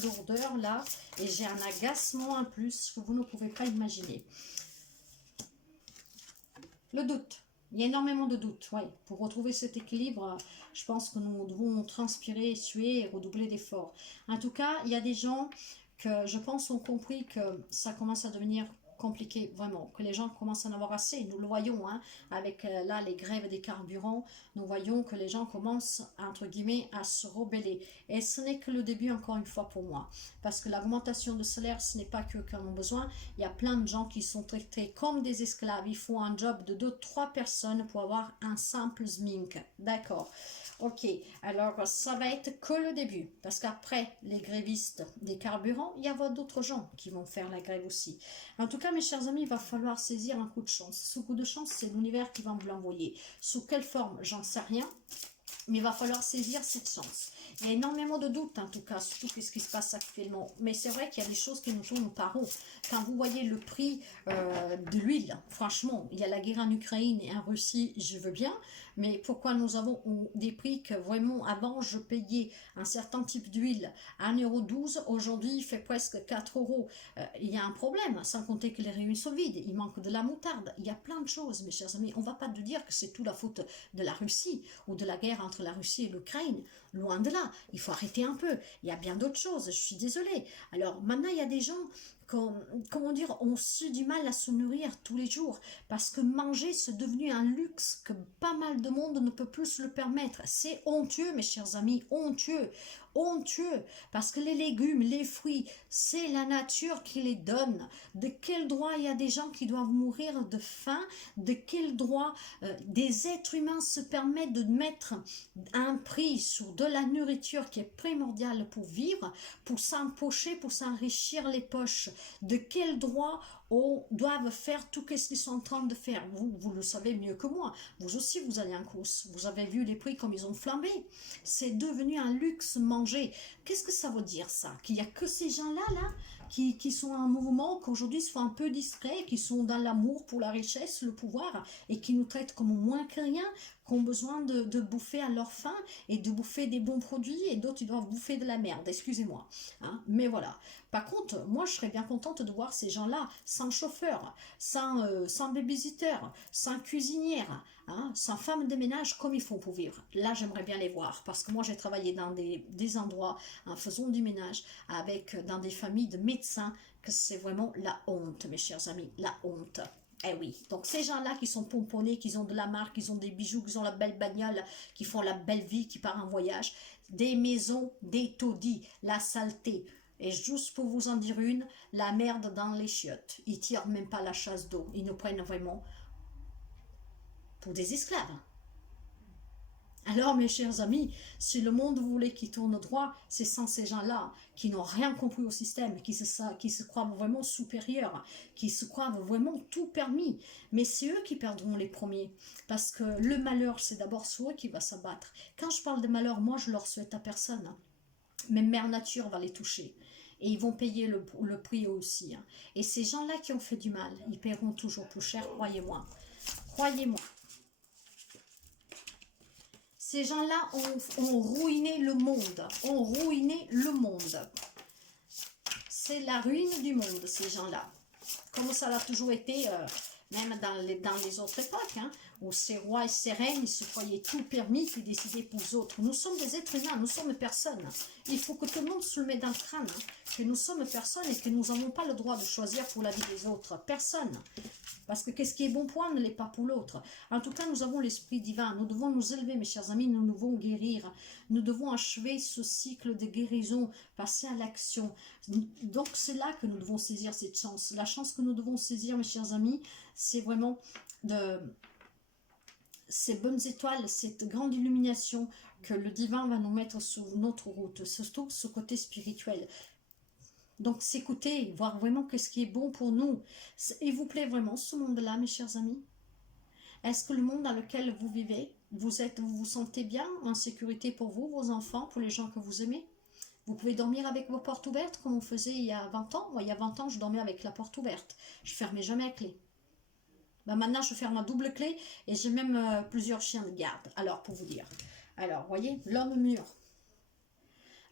lourdeur là et j'ai un agacement en plus que vous ne pouvez pas imaginer. Le doute. Il y a énormément de doutes, ouais. Pour retrouver cet équilibre, je pense que nous devons transpirer, suer et redoubler d'efforts. En tout cas, il y a des gens que je pense ont compris que ça commence à devenir compliqué, vraiment, que les gens commencent à en avoir assez. Nous le voyons, hein, avec là les grèves des carburants, nous voyons que les gens commencent, entre guillemets, à se rebeller. Et ce n'est que le début, encore une fois, pour moi. Parce que l'augmentation de salaire, ce n'est pas que qu'en ont besoin. Il y a plein de gens qui sont traités comme des esclaves. Ils font un job de 2-3 personnes pour avoir un simple SMIC. D'accord. Ok, alors ça va être que le début, parce qu'après les grévistes des carburants, il y aura d'autres gens qui vont faire la grève aussi. En tout cas, mes chers amis, il va falloir saisir un coup de chance. Ce coup de chance, c'est l'univers qui va vous l'envoyer. Sous quelle forme, j'en sais rien, mais il va falloir saisir cette chance. Il y a énormément de doutes, en tout cas, sur tout ce qui se passe actuellement. Mais c'est vrai qu'il y a des choses qui nous tournent par haut. Quand vous voyez le prix de l'huile, franchement, il y a la guerre en Ukraine et en Russie, je veux bien. Mais pourquoi nous avons des prix que vraiment, avant, je payais un certain type d'huile à 1,12 €. Aujourd'hui, il fait presque 4 €. Il y a un problème, sans compter que les rayons sont vides. Il manque de la moutarde. Il y a plein de choses, mes chers amis. On ne va pas nous dire que c'est tout la faute de la Russie ou de la guerre entre la Russie et l'Ukraine. Loin de là. Il faut arrêter un peu. Il y a bien d'autres choses. Je suis désolée. Alors, maintenant, il y a des gens comment dire, ont su du mal à se nourrir tous les jours parce que manger c'est devenu un luxe que pas mal de monde ne peut plus se le permettre. C'est honteux, mes chers amis, honteux, honteux, parce que les légumes, les fruits, c'est la nature qui les donne. De quel droit il y a des gens qui doivent mourir de faim? De quel droit des êtres humains se permettent de mettre un prix sur de la nourriture qui est primordiale pour vivre, pour s'empocher, pour s'enrichir les poches? De quel droit on doit faire tout ce qu'ils sont en train de faire? Vous le savez mieux que moi. Vous aussi, vous allez en course. Vous avez vu les prix comme ils ont flambé. C'est devenu un luxe manger. Qu'est-ce que ça veut dire ça? Qu'il n'y a que ces gens-là, là, qui sont en mouvement, qu'aujourd'hui se font un peu discrets, qui sont dans l'amour pour la richesse, le pouvoir, et qui nous traitent comme moins que rien, qui ont besoin de bouffer à leur faim et de bouffer des bons produits, et d'autres ils doivent bouffer de la merde, excusez-moi. Hein, mais voilà. Par contre, moi je serais bien contente de voir ces gens-là sans chauffeur, sans babysitter, sans cuisinière, hein, sans femme de ménage comme il faut pour vivre. Là j'aimerais bien les voir parce que moi j'ai travaillé dans des endroits en faisant du ménage dans des familles de médecins que c'est vraiment la honte, mes chers amis, la honte. Eh oui, donc ces gens-là qui sont pomponnés, qui ont de la marque, qui ont des bijoux, qui ont la belle bagnole, qui font la belle vie, qui partent en voyage, des maisons, des taudis, la saleté. Et juste pour vous en dire une, la merde dans les chiottes. Ils tirent même pas la chasse d'eau. Ils nous prennent vraiment pour des esclaves. Alors, mes chers amis, si le monde voulait qu'il tourne droit, c'est sans ces gens-là qui n'ont rien compris au système, qui se croient vraiment supérieurs, qui se croient vraiment tout permis. Mais c'est eux qui perdront les premiers. Parce que le malheur, c'est d'abord sur eux qui va s'abattre. Quand je parle de malheur, moi, je leur souhaite à personne. Mais Mère Nature va les toucher. Et ils vont payer le prix aussi. Et ces gens-là qui ont fait du mal, ils paieront toujours plus cher, croyez-moi. Croyez-moi. Ces gens-là ont ruiné le monde. Ont ruiné le monde. C'est la ruine du monde, ces gens-là. Comme ça l'a toujours été, même dans les autres époques, hein, où ces rois et ces reines, ils se croyaient tout permis, qui décidaient pour les autres. Nous sommes des êtres humains, nous sommes personnes. Il faut que tout le monde se le mette dans le crâne, hein, que nous sommes personnes et que nous n'avons pas le droit de choisir pour la vie des autres. Personne. Parce que qu'est-ce qui est bon pour un ne l'est pas pour l'autre. En tout cas, nous avons l'esprit divin. Nous devons nous élever, mes chers amis. Nous devons guérir. Nous devons achever ce cycle de guérison, passer à l'action. Donc, c'est là que nous devons saisir cette chance. La chance que nous devons saisir, mes chers amis, c'est vraiment ces bonnes étoiles, cette grande illumination que le divin va nous mettre sur notre route, surtout ce côté spirituel. Donc s'écouter, voir vraiment ce qui est bon pour nous. Il vous plaît vraiment ce monde-là, mes chers amis? Est-ce que le monde dans lequel vous vivez, vous vous sentez bien, en sécurité pour vous, vos enfants, pour les gens que vous aimez? Vous pouvez dormir avec vos portes ouvertes comme on faisait il y a 20 ans. Moi, il y a 20 ans, je dormais avec la porte ouverte. Je fermais jamais la clé. Ben, maintenant, je ferme à double clé et j'ai même plusieurs chiens de garde. Alors, pour vous dire. Alors, voyez, l'homme mûr.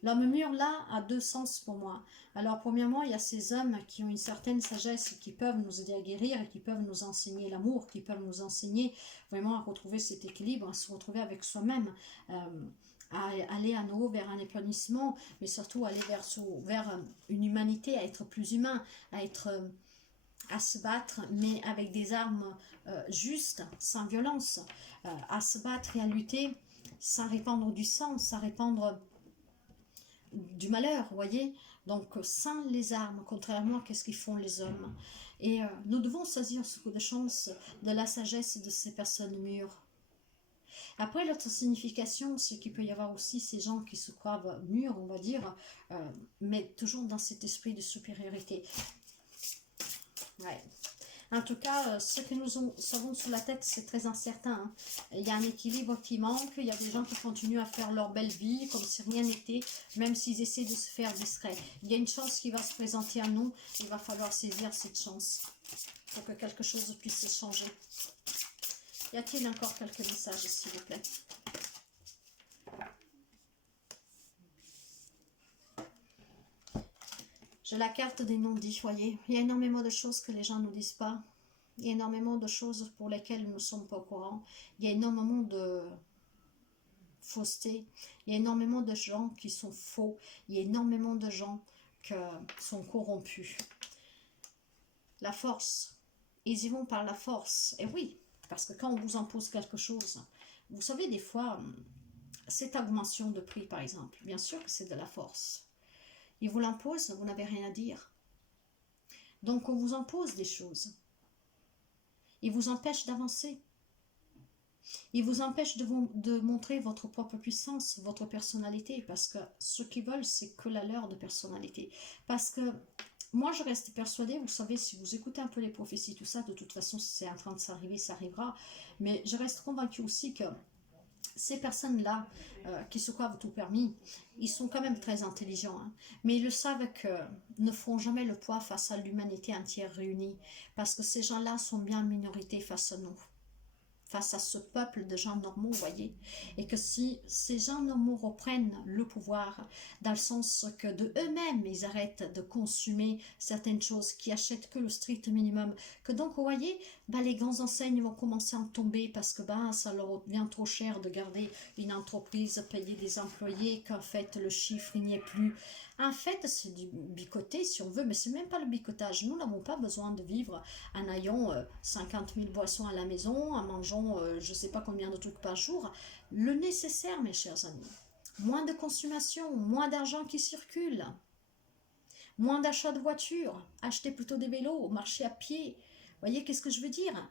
L'homme mûr, là, a deux sens pour moi. Alors, premièrement, il y a ces hommes qui ont une certaine sagesse, qui peuvent nous aider à guérir, et qui peuvent nous enseigner l'amour, qui peuvent nous enseigner vraiment à retrouver cet équilibre, à se retrouver avec soi-même, à aller à nouveau vers un épanouissement, mais surtout aller vers une humanité, à être plus humain, à être à se battre, mais avec des armes justes, sans violence, à se battre et à lutter sans répandre du sang, sans répandre du malheur, vous voyez. Donc sans les armes, contrairement à ce qu'ils font les hommes. Et nous devons saisir ce coup de chance de la sagesse de ces personnes mûres. Après, l'autre signification, c'est qu'il peut y avoir aussi ces gens qui se croient mûrs, on va dire, mais toujours dans cet esprit de supériorité. Ouais. En tout cas, ce que nous savons sur la tête, c'est très incertain. Hein. Il y a un équilibre qui manque. Il y a des gens qui continuent à faire leur belle vie comme si rien n'était, même s'ils essaient de se faire discret. Il y a une chance qui va se présenter à nous. Il va falloir saisir cette chance pour que quelque chose puisse changer. Y a-t-il encore quelques messages, s'il vous plaît? J'ai la carte des non-dits, voyez. Il y a énormément de choses que les gens ne nous disent pas. Il y a énormément de choses pour lesquelles nous ne sommes pas au courant. Il y a énormément de fausseté. Il y a énormément de gens qui sont faux. Il y a énormément de gens qui sont corrompus. La force. Ils y vont par la force. Et oui, parce que quand on vous impose quelque chose, vous savez, des fois, cette augmentation de prix, par exemple, bien sûr que c'est de la force. Ils vous l'imposent, vous n'avez rien à dire. Donc on vous impose des choses. Ils vous empêchent d'avancer. Ils vous empêchent de montrer votre propre puissance, votre personnalité, parce que ce qu'ils veulent, c'est que la leur de personnalité. Parce que moi, je reste persuadée, vous savez, si vous écoutez un peu les prophéties, tout ça, de toute façon, c'est en train de s'arriver, ça arrivera. Mais je reste convaincue aussi que ces personnes-là qui se croient tout permis, ils sont quand même très intelligents, hein, mais ils le savent que ne feront jamais le poids face à l'humanité entière réunie, parce que ces gens-là sont bien en minorité face à nous, face à ce peuple de gens normaux, vous voyez, et que si ces gens normaux reprennent le pouvoir, dans le sens que de eux-mêmes, ils arrêtent de consommer certaines choses, qui achètent que le strict minimum, que donc, vous voyez, les grandes enseignes vont commencer à en tomber parce que ça leur devient trop cher de garder une entreprise, payer des employés, qu'en fait, le chiffre, il n'y est plus. En fait, c'est du bicoté, si on veut, mais c'est même pas le bicotage. Nous n'avons pas besoin de vivre en ayant 50 000 boissons à la maison, en mangeant je ne sais pas combien de trucs par jour. Le nécessaire, mes chers amis. Moins de consommation, moins d'argent qui circule, moins d'achat de voitures, achetez plutôt des vélos, marchez à pied. Vous voyez, qu'est-ce que je veux dire?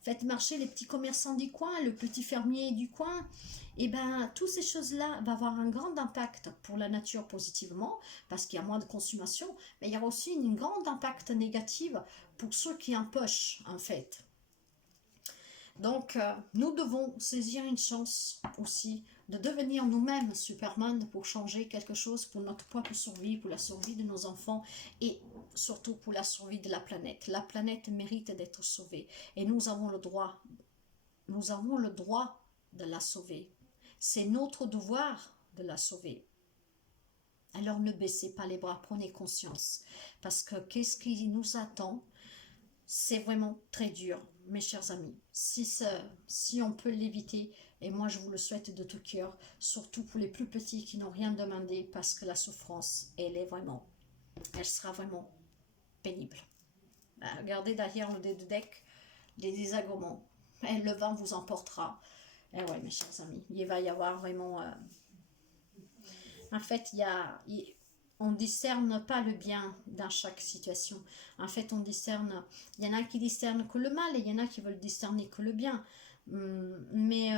Faites marcher les petits commerçants du coin, le petit fermier du coin. Et bien, toutes ces choses-là vont avoir un grand impact pour la nature positivement, parce qu'il y a moins de consommation, mais il y aura aussi un grand impact négatif pour ceux qui empochent, en fait. Donc, nous devons saisir une chance aussi de devenir nous-mêmes Superman pour changer quelque chose pour notre propre survie, pour la survie de nos enfants et surtout pour la survie de la planète. La planète mérite d'être sauvée et nous avons le droit de la sauver. C'est notre devoir de la sauver. Alors ne baissez pas les bras, prenez conscience. Parce que qu'est-ce qui nous attend? C'est vraiment très dur, mes chers amis. Si on peut l'éviter, et moi je vous le souhaite de tout cœur, surtout pour les plus petits qui n'ont rien demandé, parce que la souffrance, elle sera vraiment pénible. Regardez derrière le deck, les désagréments. Et le vent vous emportera. Et ouais, mes chers amis, il va y avoir vraiment... En fait, on ne discerne pas le bien dans chaque situation. En fait, il y en a qui discernent que le mal et il y en a qui veulent discerner que le bien. Mais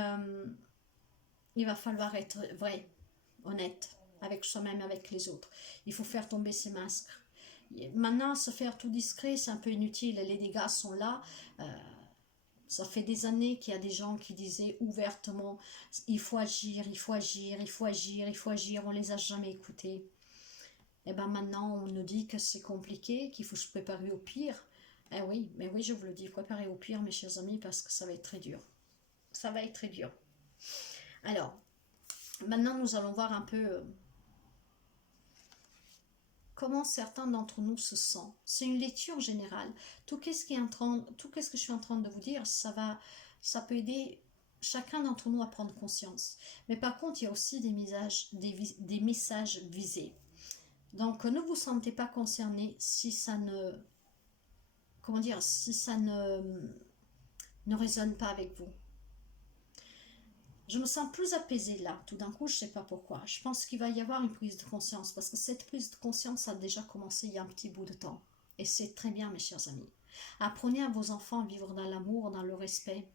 il va falloir être vrai, honnête avec soi-même, avec les autres. Il faut faire tomber ces masques. Maintenant, se faire tout discret, c'est un peu inutile. Les dégâts sont là. Ça fait des années qu'il y a des gens qui disaient ouvertement il faut agir, il faut agir, il faut agir, il faut agir. On ne les a jamais écoutés. Et bien maintenant, on nous dit que c'est compliqué, qu'il faut se préparer au pire. Eh oui, mais oui, je vous le dis, préparez au pire, mes chers amis, parce que ça va être très dur. Ça va être très dur. Alors, maintenant, nous allons voir un peu comment certains d'entre nous se sentent. C'est une lecture générale. Tout ce que je suis en train de vous dire, ça peut aider chacun d'entre nous à prendre conscience. Mais par contre, il y a aussi des messages visés. Donc, ne vous sentez pas concerné si ça ne comment dire, si ça ne résonne pas avec vous. Je me sens plus apaisée là, tout d'un coup, je ne sais pas pourquoi. Je pense qu'il va y avoir une prise de conscience, parce que cette prise de conscience a déjà commencé il y a un petit bout de temps. Et c'est très bien, mes chers amis. Apprenez à vos enfants à vivre dans l'amour, dans le respect.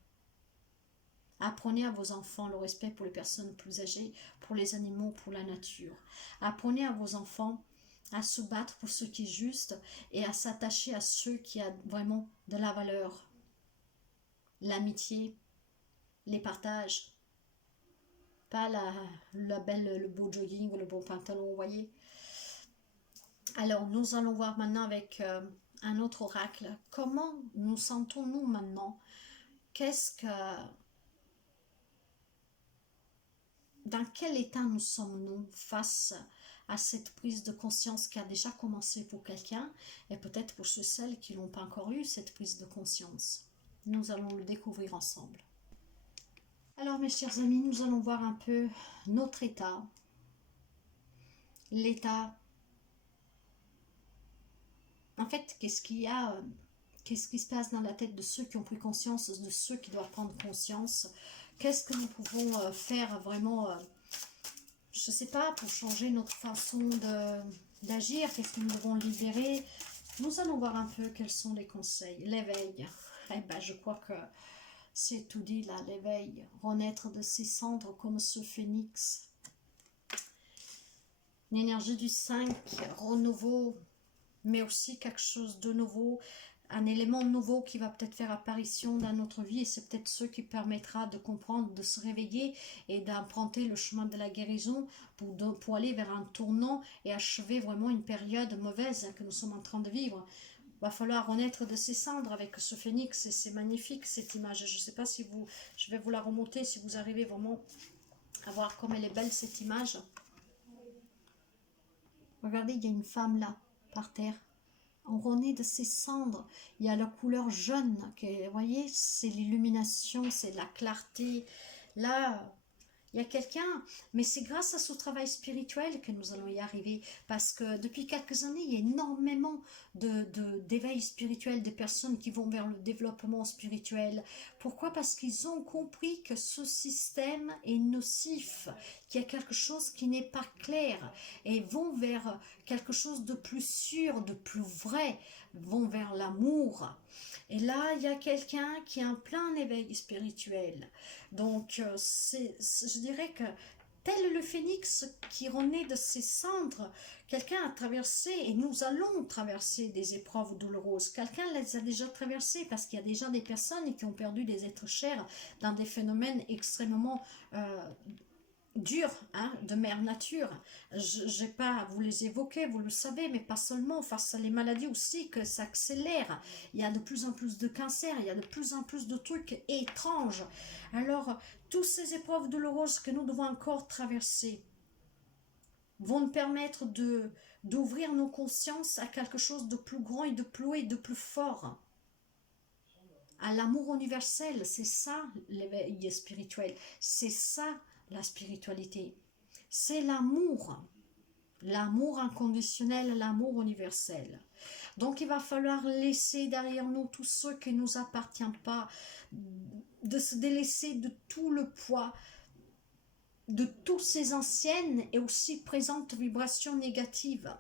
Apprenez à vos enfants le respect pour les personnes plus âgées, pour les animaux, pour la nature. Apprenez à vos enfants à se battre pour ce qui est juste et à s'attacher à ceux qui ont vraiment de la valeur. L'amitié, les partages, pas la belle, le beau jogging ou le beau pantalon, vous voyez. Alors, nous allons voir maintenant avec un autre oracle. Comment nous sentons-nous maintenant? Dans quel état nous sommes-nous face à cette prise de conscience qui a déjà commencé pour quelqu'un et peut-être pour celles qui n'ont pas encore eu cette prise de conscience? Nous allons le découvrir ensemble. Alors mes chers amis, nous allons voir un peu notre état, l'état. En fait, qu'est-ce qui se passe dans la tête de ceux qui ont pris conscience, de ceux qui doivent prendre conscience? Qu'est-ce que nous pouvons faire vraiment, je ne sais pas, pour changer notre façon d'agir? Qu'est-ce que nous devons libérer? Nous allons voir un peu quels sont les conseils. L'éveil. Eh ben, je crois que c'est tout dit là, l'éveil. Renaître de ses cendres comme ce phénix. L'énergie du 5, renouveau, mais aussi quelque chose de nouveau, un élément nouveau qui va peut-être faire apparition dans notre vie, et c'est peut-être ce qui permettra de comprendre, de se réveiller et d'emprunter le chemin de la guérison pour aller vers un tournant et achever vraiment une période mauvaise que nous sommes en train de vivre. Il va falloir renaître de ses cendres avec ce phénix, et c'est magnifique cette image. Je ne sais pas si je vais vous la remonter, si vous arrivez vraiment à voir comme elle est belle cette image. Regardez, il y a une femme là, par terre. On renaît de ses cendres. Il y a la couleur jaune. Vous voyez, c'est l'illumination, c'est la clarté. Là, il y a quelqu'un, mais c'est grâce à ce travail spirituel que nous allons y arriver. Parce que depuis quelques années, il y a énormément d'éveil spirituel, de personnes qui vont vers le développement spirituel. Pourquoi? Parce qu'ils ont compris que ce système est nocif, qu'il y a quelque chose qui n'est pas clair, et vont vers quelque chose de plus sûr, de plus vrai, vont vers l'amour. Et là, il y a quelqu'un qui a un plein éveil spirituel. Donc, je dirais que tel le phénix qui renaît de ses cendres, quelqu'un a traversé, et nous allons traverser des épreuves douloureuses. Quelqu'un les a déjà traversées, parce qu'il y a déjà des personnes qui ont perdu des êtres chers dans des phénomènes extrêmement dur, hein, de mère nature. Je n'ai pas à vous les évoquer, vous le savez, mais pas seulement, face à les maladies aussi, que ça accélère. Il y a de plus en plus de cancers, il y a de plus en plus de trucs étranges. Alors, toutes ces épreuves douloureuses que nous devons encore traverser vont nous permettre d'ouvrir nos consciences à quelque chose de plus grand et de plus haut et de plus fort. À l'amour universel, c'est ça l'éveil spirituel, c'est ça la spiritualité, c'est l'amour inconditionnel, l'amour universel. Donc il va falloir laisser derrière nous tout ce qui ne nous appartient pas, de se délaisser de tout le poids, de toutes ces anciennes et aussi présentes vibrations négatives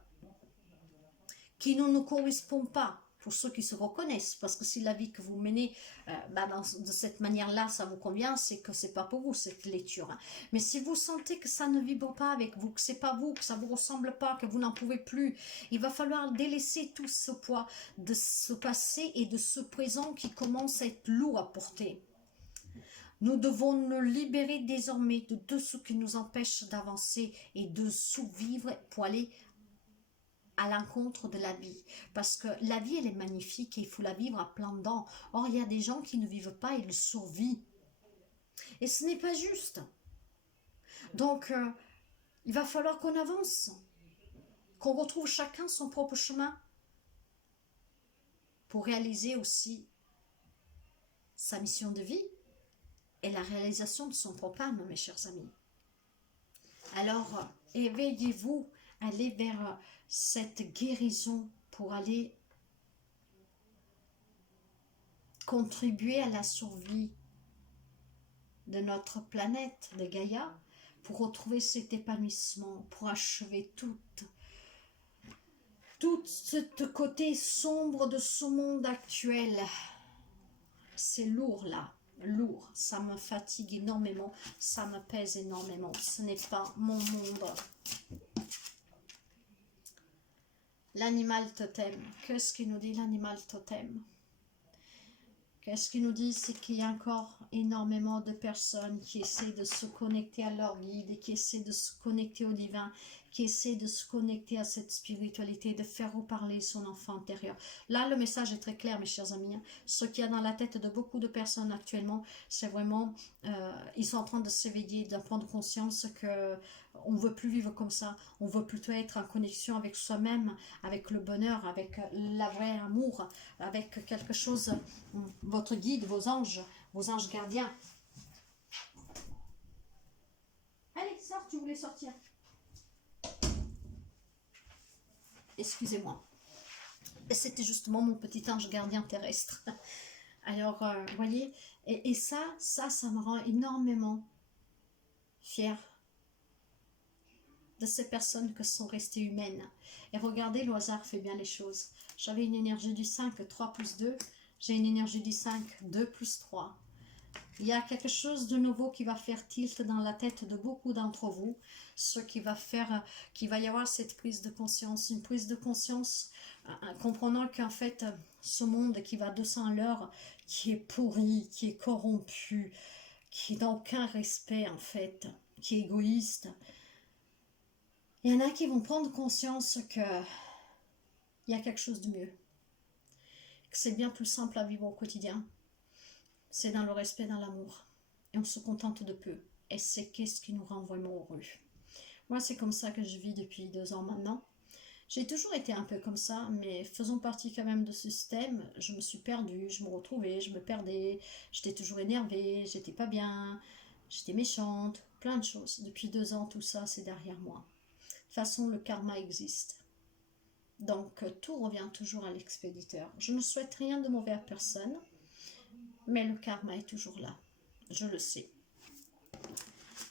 qui ne nous correspondent pas. Pour ceux qui se reconnaissent, parce que si la vie que vous menez de cette manière-là, ça vous convient, c'est que c'est pas pour vous cette lecture. Mais si vous sentez que ça ne vibre pas avec vous, que c'est pas vous, que ça vous ressemble pas, que vous n'en pouvez plus, il va falloir délaisser tout ce poids de ce passé et de ce présent qui commence à être lourd à porter. Nous devons nous libérer désormais de tout ce qui nous empêche d'avancer et de survivre pour aller à l'encontre de la vie, parce que la vie elle est magnifique et il faut la vivre à plein dents. Or il y a des gens qui ne vivent pas, ils survivent, et ce n'est pas juste. Donc il va falloir qu'on avance, qu'on retrouve chacun son propre chemin pour réaliser aussi sa mission de vie et la réalisation de son propre âme, mes chers amis. Alors éveillez-vous, allez vers cette guérison pour aller contribuer à la survie de notre planète, de Gaïa, pour retrouver cet épanouissement, pour achever tout ce côté sombre de ce monde actuel. C'est lourd là, lourd, ça me fatigue énormément, ça me pèse énormément, ce n'est pas mon monde. L'animal totem, qu'est-ce qu'il nous dit l'animal totem? Qu'est-ce qu'il nous dit? C'est qu'il y a encore énormément de personnes qui essaient de se connecter à leur guide, et qui essaient de se connecter au divin, qui essaient de se connecter à cette spiritualité, de faire reparler son enfant intérieur. Là, le message est très clair, mes chers amis. Ce qu'il y a dans la tête de beaucoup de personnes actuellement, c'est vraiment, ils sont en train de s'éveiller, de prendre conscience que on ne veut plus vivre comme ça. On veut plutôt être en connexion avec soi-même, avec le bonheur, avec la vraie amour, avec quelque chose, votre guide, vos anges gardiens. Allez, sors, tu voulais sortir. Excusez-moi. C'était justement mon petit ange gardien terrestre. Alors, vous voyez, et ça me rend énormément fière de ces personnes que sont restées humaines. Et regardez, le hasard fait bien les choses. J'avais une énergie du 5, 3 plus 2. J'ai une énergie du 5, 2 plus 3. Il y a quelque chose de nouveau qui va faire tilt dans la tête de beaucoup d'entre vous. Ce qui va faire qu'il va y avoir cette prise de conscience. Une prise de conscience comprenant qu'en fait, ce monde qui va à 200 à l'heure, qui est pourri, qui est corrompu, qui n'a aucun respect en fait, qui est égoïste. Il y en a qui vont prendre conscience que il y a quelque chose de mieux. Que c'est bien plus simple à vivre au quotidien. C'est dans le respect, dans l'amour. Et on se contente de peu. Et c'est qu'est-ce qui nous rend vraiment heureux. Moi, c'est comme ça que je vis depuis 2 ans maintenant. J'ai toujours été un peu comme ça, mais faisant partie quand même de ce système, je me suis perdue, je me retrouvais, je me perdais, j'étais toujours énervée, j'étais pas bien, j'étais méchante, plein de choses. Depuis 2 ans, tout ça, c'est derrière moi. De toute façon, le karma existe. Donc, tout revient toujours à l'expéditeur. Je ne souhaite rien de mauvais à personne, mais le karma est toujours là. Je le sais.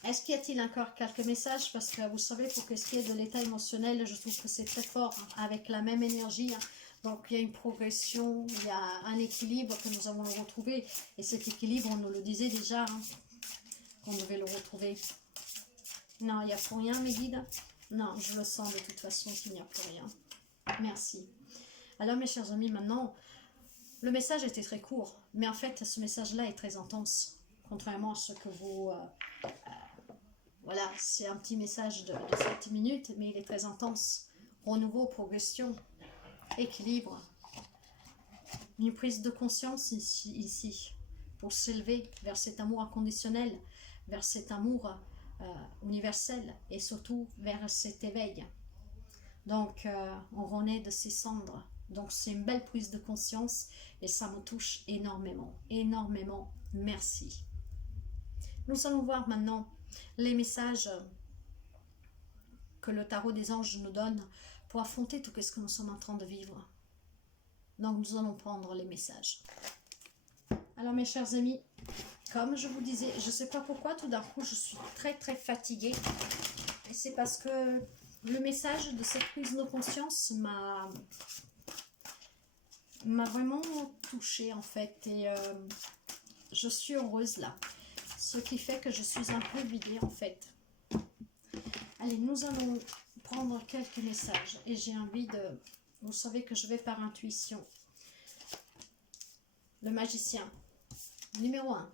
Est-ce qu'il y a-t-il encore quelques messages? Parce que vous savez, pour ce qui est de l'état émotionnel, je trouve que c'est très fort, avec la même énergie. Donc, il y a une progression, il y a un équilibre que nous avons retrouvé. Et cet équilibre, on nous le disait déjà, qu'on devait le retrouver. Non, il n'y a plus rien, mes guides. Non, je le sens de toute façon qu'il n'y a plus rien. Merci. Alors, mes chers amis, maintenant, le message était très court. Mais en fait, ce message-là est très intense. Contrairement à ce que vous... voilà, c'est un petit message de 7 minutes, mais il est très intense. Renouveau, progression, équilibre. Une prise de conscience ici pour s'élever vers cet amour inconditionnel, vers cet amour universel et surtout vers cet éveil. Donc, on renaît de ses cendres. Donc, c'est une belle prise de conscience et ça me touche énormément, énormément. Merci. Nous allons voir maintenant les messages que le tarot des anges nous donne pour affronter tout ce que nous sommes en train de vivre. Donc, nous allons prendre les messages. Alors, mes chers amis, comme je vous disais, je ne sais pas pourquoi, tout d'un coup, je suis très, très fatiguée. Et c'est parce que le message de cette prise de conscience m'a vraiment touchée, en fait. Et je suis heureuse là. Ce qui fait que je suis un peu vidée, en fait. Allez, nous allons prendre quelques messages. Et j'ai envie de... Vous savez que je vais par intuition. Le magicien. Numéro 1.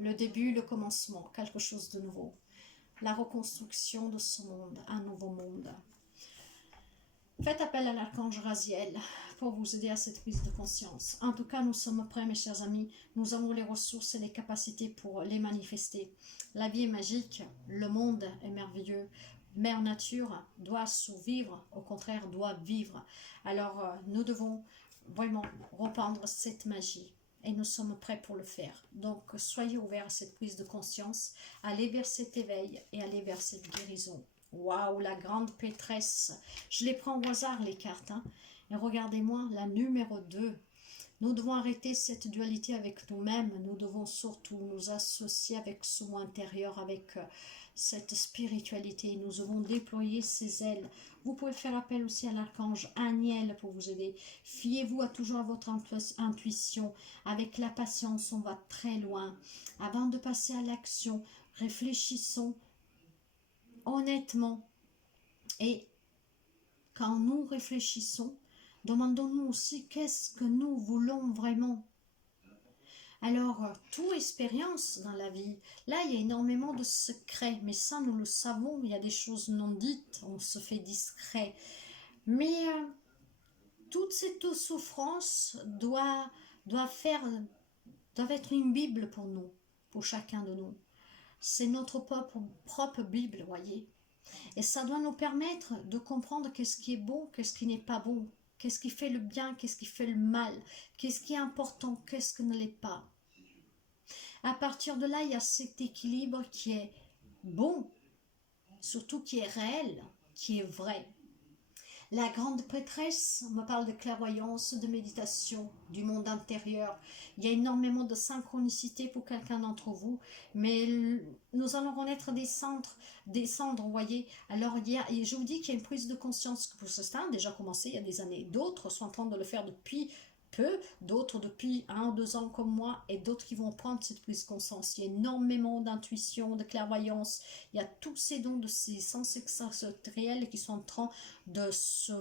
Le début, le commencement. Quelque chose de nouveau. La reconstruction de ce monde. Un nouveau monde. Faites appel à l'archange Raziel pour vous aider à cette prise de conscience. En tout cas, nous sommes prêts, mes chers amis. Nous avons les ressources et les capacités pour les manifester. La vie est magique. Le monde est merveilleux. Mère Nature doit survivre, au contraire, doit vivre. Alors, nous devons vraiment reprendre cette magie. Et nous sommes prêts pour le faire. Donc, soyez ouverts à cette prise de conscience. Allez vers cet éveil et allez vers cette guérison. Waouh, la grande pétresse. Je les prends au hasard, les cartes. Et regardez-moi, la numéro 2. Nous devons arrêter cette dualité avec nous-mêmes. Nous devons surtout nous associer avec ce moi intérieur, avec cette spiritualité. Nous devons déployer ses ailes. Vous pouvez faire appel aussi à l'archange Aniel pour vous aider. Fiez-vous toujours à votre intuition. Avec la patience, on va très loin. Avant de passer à l'action, réfléchissons honnêtement. Et quand nous réfléchissons, demandons-nous aussi qu'est-ce que nous voulons vraiment. Alors, toute expérience dans la vie, là, il y a énormément de secrets, mais ça, nous le savons, il y a des choses non dites, on se fait discret. Mais toute cette souffrance doit être une Bible pour nous, pour chacun de nous. C'est notre propre Bible, voyez. Et ça doit nous permettre de comprendre qu'est-ce qui est bon, qu'est-ce qui n'est pas bon, qu'est-ce qui fait le bien, qu'est-ce qui fait le mal, qu'est-ce qui est important, qu'est-ce qui ne l'est pas. À partir de là, il y a cet équilibre qui est bon, surtout qui est réel, qui est vrai. La grande prêtresse me parle de clairvoyance, de méditation, du monde intérieur. Il y a énormément de synchronicité pour quelqu'un d'entre vous, mais nous allons renaître descendre, vous voyez. Alors, et je vous dis qu'il y a une prise de conscience pour ce stade, déjà commencé il y a des années. D'autres sont en train de le faire depuis peu, d'autres depuis 1 ou 2 ans comme moi, et d'autres qui vont prendre cette prise de conscience. Il y a énormément d'intuition, de clairvoyance, il y a tous ces dons de ces sens extraterrestres qui sont en train de se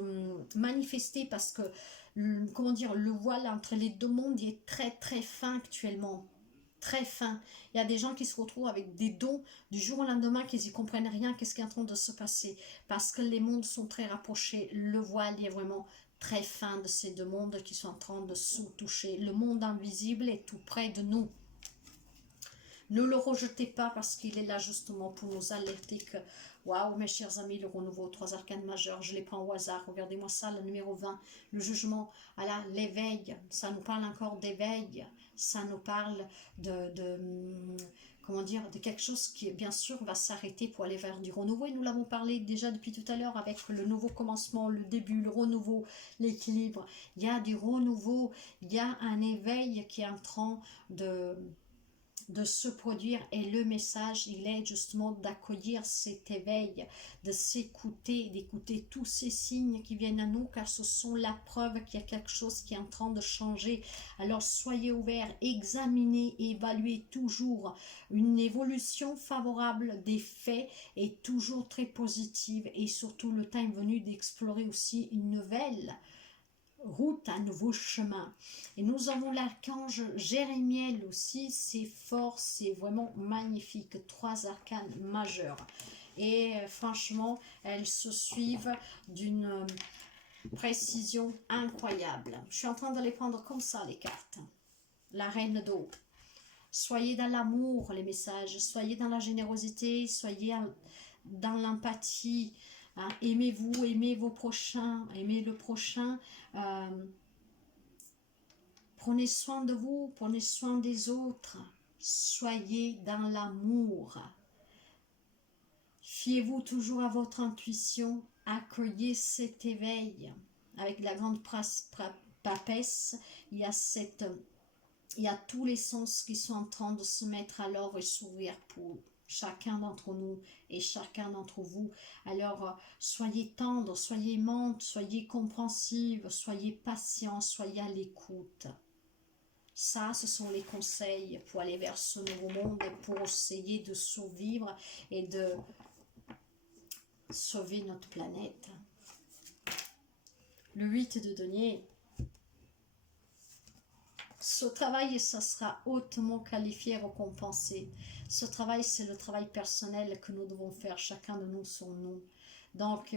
manifester parce que, comment dire, le voile entre les deux mondes il est très très fin actuellement. Très fin. Il y a des gens qui se retrouvent avec des dons du jour au lendemain qu'ils n'y comprennent rien, qu'est-ce qui est en train de se passer, parce que les mondes sont très rapprochés. Le voile il est vraiment très fin de ces deux mondes qui sont en train de se toucher. Le monde invisible est tout près de nous. Ne le rejetez pas parce qu'il est là justement pour nous alerter que, waouh, mes chers amis, le renouveau, 3 arcanes majeurs, je les prends au hasard. Regardez-moi ça, le numéro 20, le jugement, voilà, l'éveil, ça nous parle encore d'éveil, ça nous parle comment dire, de quelque chose qui, bien sûr, va s'arrêter pour aller vers du renouveau. Et nous l'avons parlé déjà depuis tout à l'heure avec le nouveau commencement, le début, le renouveau, l'équilibre. Il y a du renouveau, il y a un éveil qui est en train de se produire et le message il est justement d'accueillir cet éveil, de s'écouter, d'écouter tous ces signes qui viennent à nous car ce sont la preuve qu'il y a quelque chose qui est en train de changer. Alors soyez ouverts, examinez, évaluez toujours. Une évolution favorable des faits est toujours très positive et surtout le temps est venu d'explorer aussi une nouvelle route, un nouveau chemin. Et nous avons l'archange Jérémiel aussi, c'est fort, c'est vraiment magnifique, 3 arcanes majeurs. Et franchement, elles se suivent d'une précision incroyable. Je suis en train de les prendre comme ça, les cartes. La reine d'eau. Soyez dans l'amour, les messages, soyez dans la générosité, soyez dans l'empathie. Hein, aimez-vous, aimez vos prochains, aimez le prochain. Prenez soin de vous, prenez soin des autres. Soyez dans l'amour. Fiez-vous toujours à votre intuition. Accueillez cet éveil. Avec la grande papesse, il y a tous les sens qui sont en train de se mettre à l'œuvre et s'ouvrir pour chacun d'entre nous et chacun d'entre vous. Alors, soyez tendre, soyez aimante, soyez compréhensive, soyez patient, soyez à l'écoute. Ça, ce sont les conseils pour aller vers ce nouveau monde et pour essayer de survivre et de sauver notre planète. Le 8 de denier. Ce travail, ça sera hautement qualifié et récompensé. Ce travail, c'est le travail personnel que nous devons faire, chacun de nous sur nous. Donc,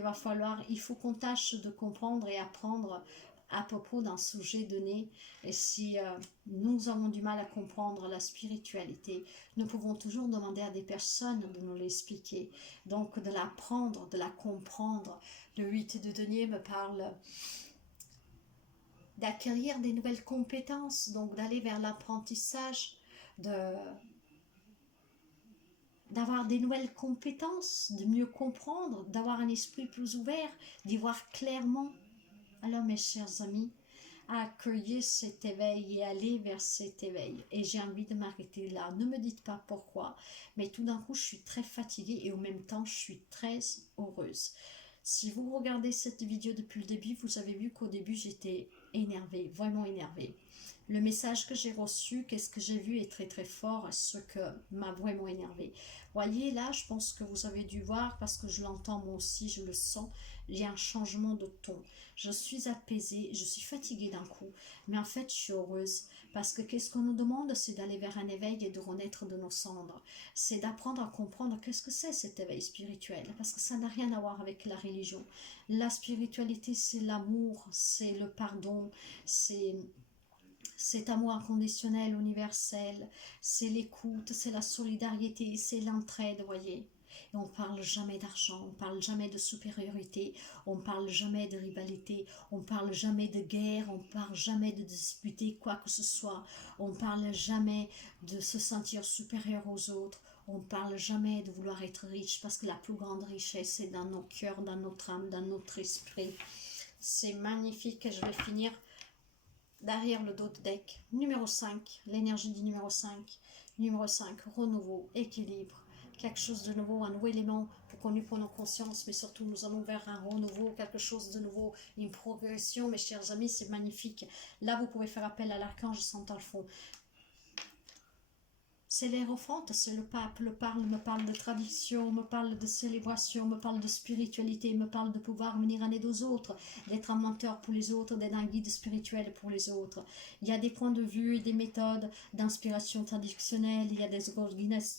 il faut qu'on tâche de comprendre et apprendre à propos d'un sujet donné. Et si nous avons du mal à comprendre la spiritualité, nous pouvons toujours demander à des personnes de nous l'expliquer. Donc, de l'apprendre, de la comprendre. Le 8 de denier me parle d'acquérir des nouvelles compétences, donc d'aller vers l'apprentissage, d'avoir des nouvelles compétences, de mieux comprendre, d'avoir un esprit plus ouvert, d'y voir clairement. Alors mes chers amis, à accueillir cet éveil et aller vers cet éveil. Et j'ai envie de m'arrêter là. Ne me dites pas pourquoi, mais tout d'un coup, je suis très fatiguée et en même temps, je suis très heureuse. Si vous regardez cette vidéo depuis le début, vous avez vu qu'au début, j'étais énervée, vraiment énervée. Le message que j'ai reçu, qu'est-ce que j'ai vu est très très fort, ce que m'a vraiment énervé. Voyez là, je pense que vous avez dû voir parce que je l'entends moi aussi, je le sens. Il y a un changement de ton. Je suis apaisée, je suis fatiguée d'un coup, mais en fait je suis heureuse parce que qu'est-ce qu'on nous demande, c'est d'aller vers un éveil et de renaître de nos cendres. C'est d'apprendre à comprendre qu'est-ce que c'est cet éveil spirituel parce que ça n'a rien à voir avec la religion. La spiritualité, c'est l'amour, c'est le pardon, c'est cet amour inconditionnel, universel, c'est l'écoute, c'est la solidarité, c'est l'entraide, voyez. Et on parle jamais d'argent, on parle jamais de supériorité, on parle jamais de rivalité, on parle jamais de guerre, on parle jamais de disputer quoi que ce soit, on parle jamais de se sentir supérieur aux autres, on parle jamais de vouloir être riche parce que la plus grande richesse est dans nos cœurs, dans notre âme, dans notre esprit. C'est magnifique et je vais finir derrière le dos de deck. Numéro 5, l'énergie du numéro 5. Numéro 5, renouveau, équilibre, quelque chose de nouveau, un nouveau élément pour qu'on nous prenne conscience, mais surtout nous allons vers un renouveau, quelque chose de nouveau, une progression, mes chers amis, c'est magnifique. Là, vous pouvez faire appel à l'archange Santalphon. C'est l'Hiérophante, c'est le pape, me parle de tradition, me parle de célébration, me parle de spiritualité, me parle de pouvoir venir en aide aux autres, d'être un menteur pour les autres, d'être un guide spirituel pour les autres. Il y a des points de vue et des méthodes d'inspiration traditionnelle, il y a des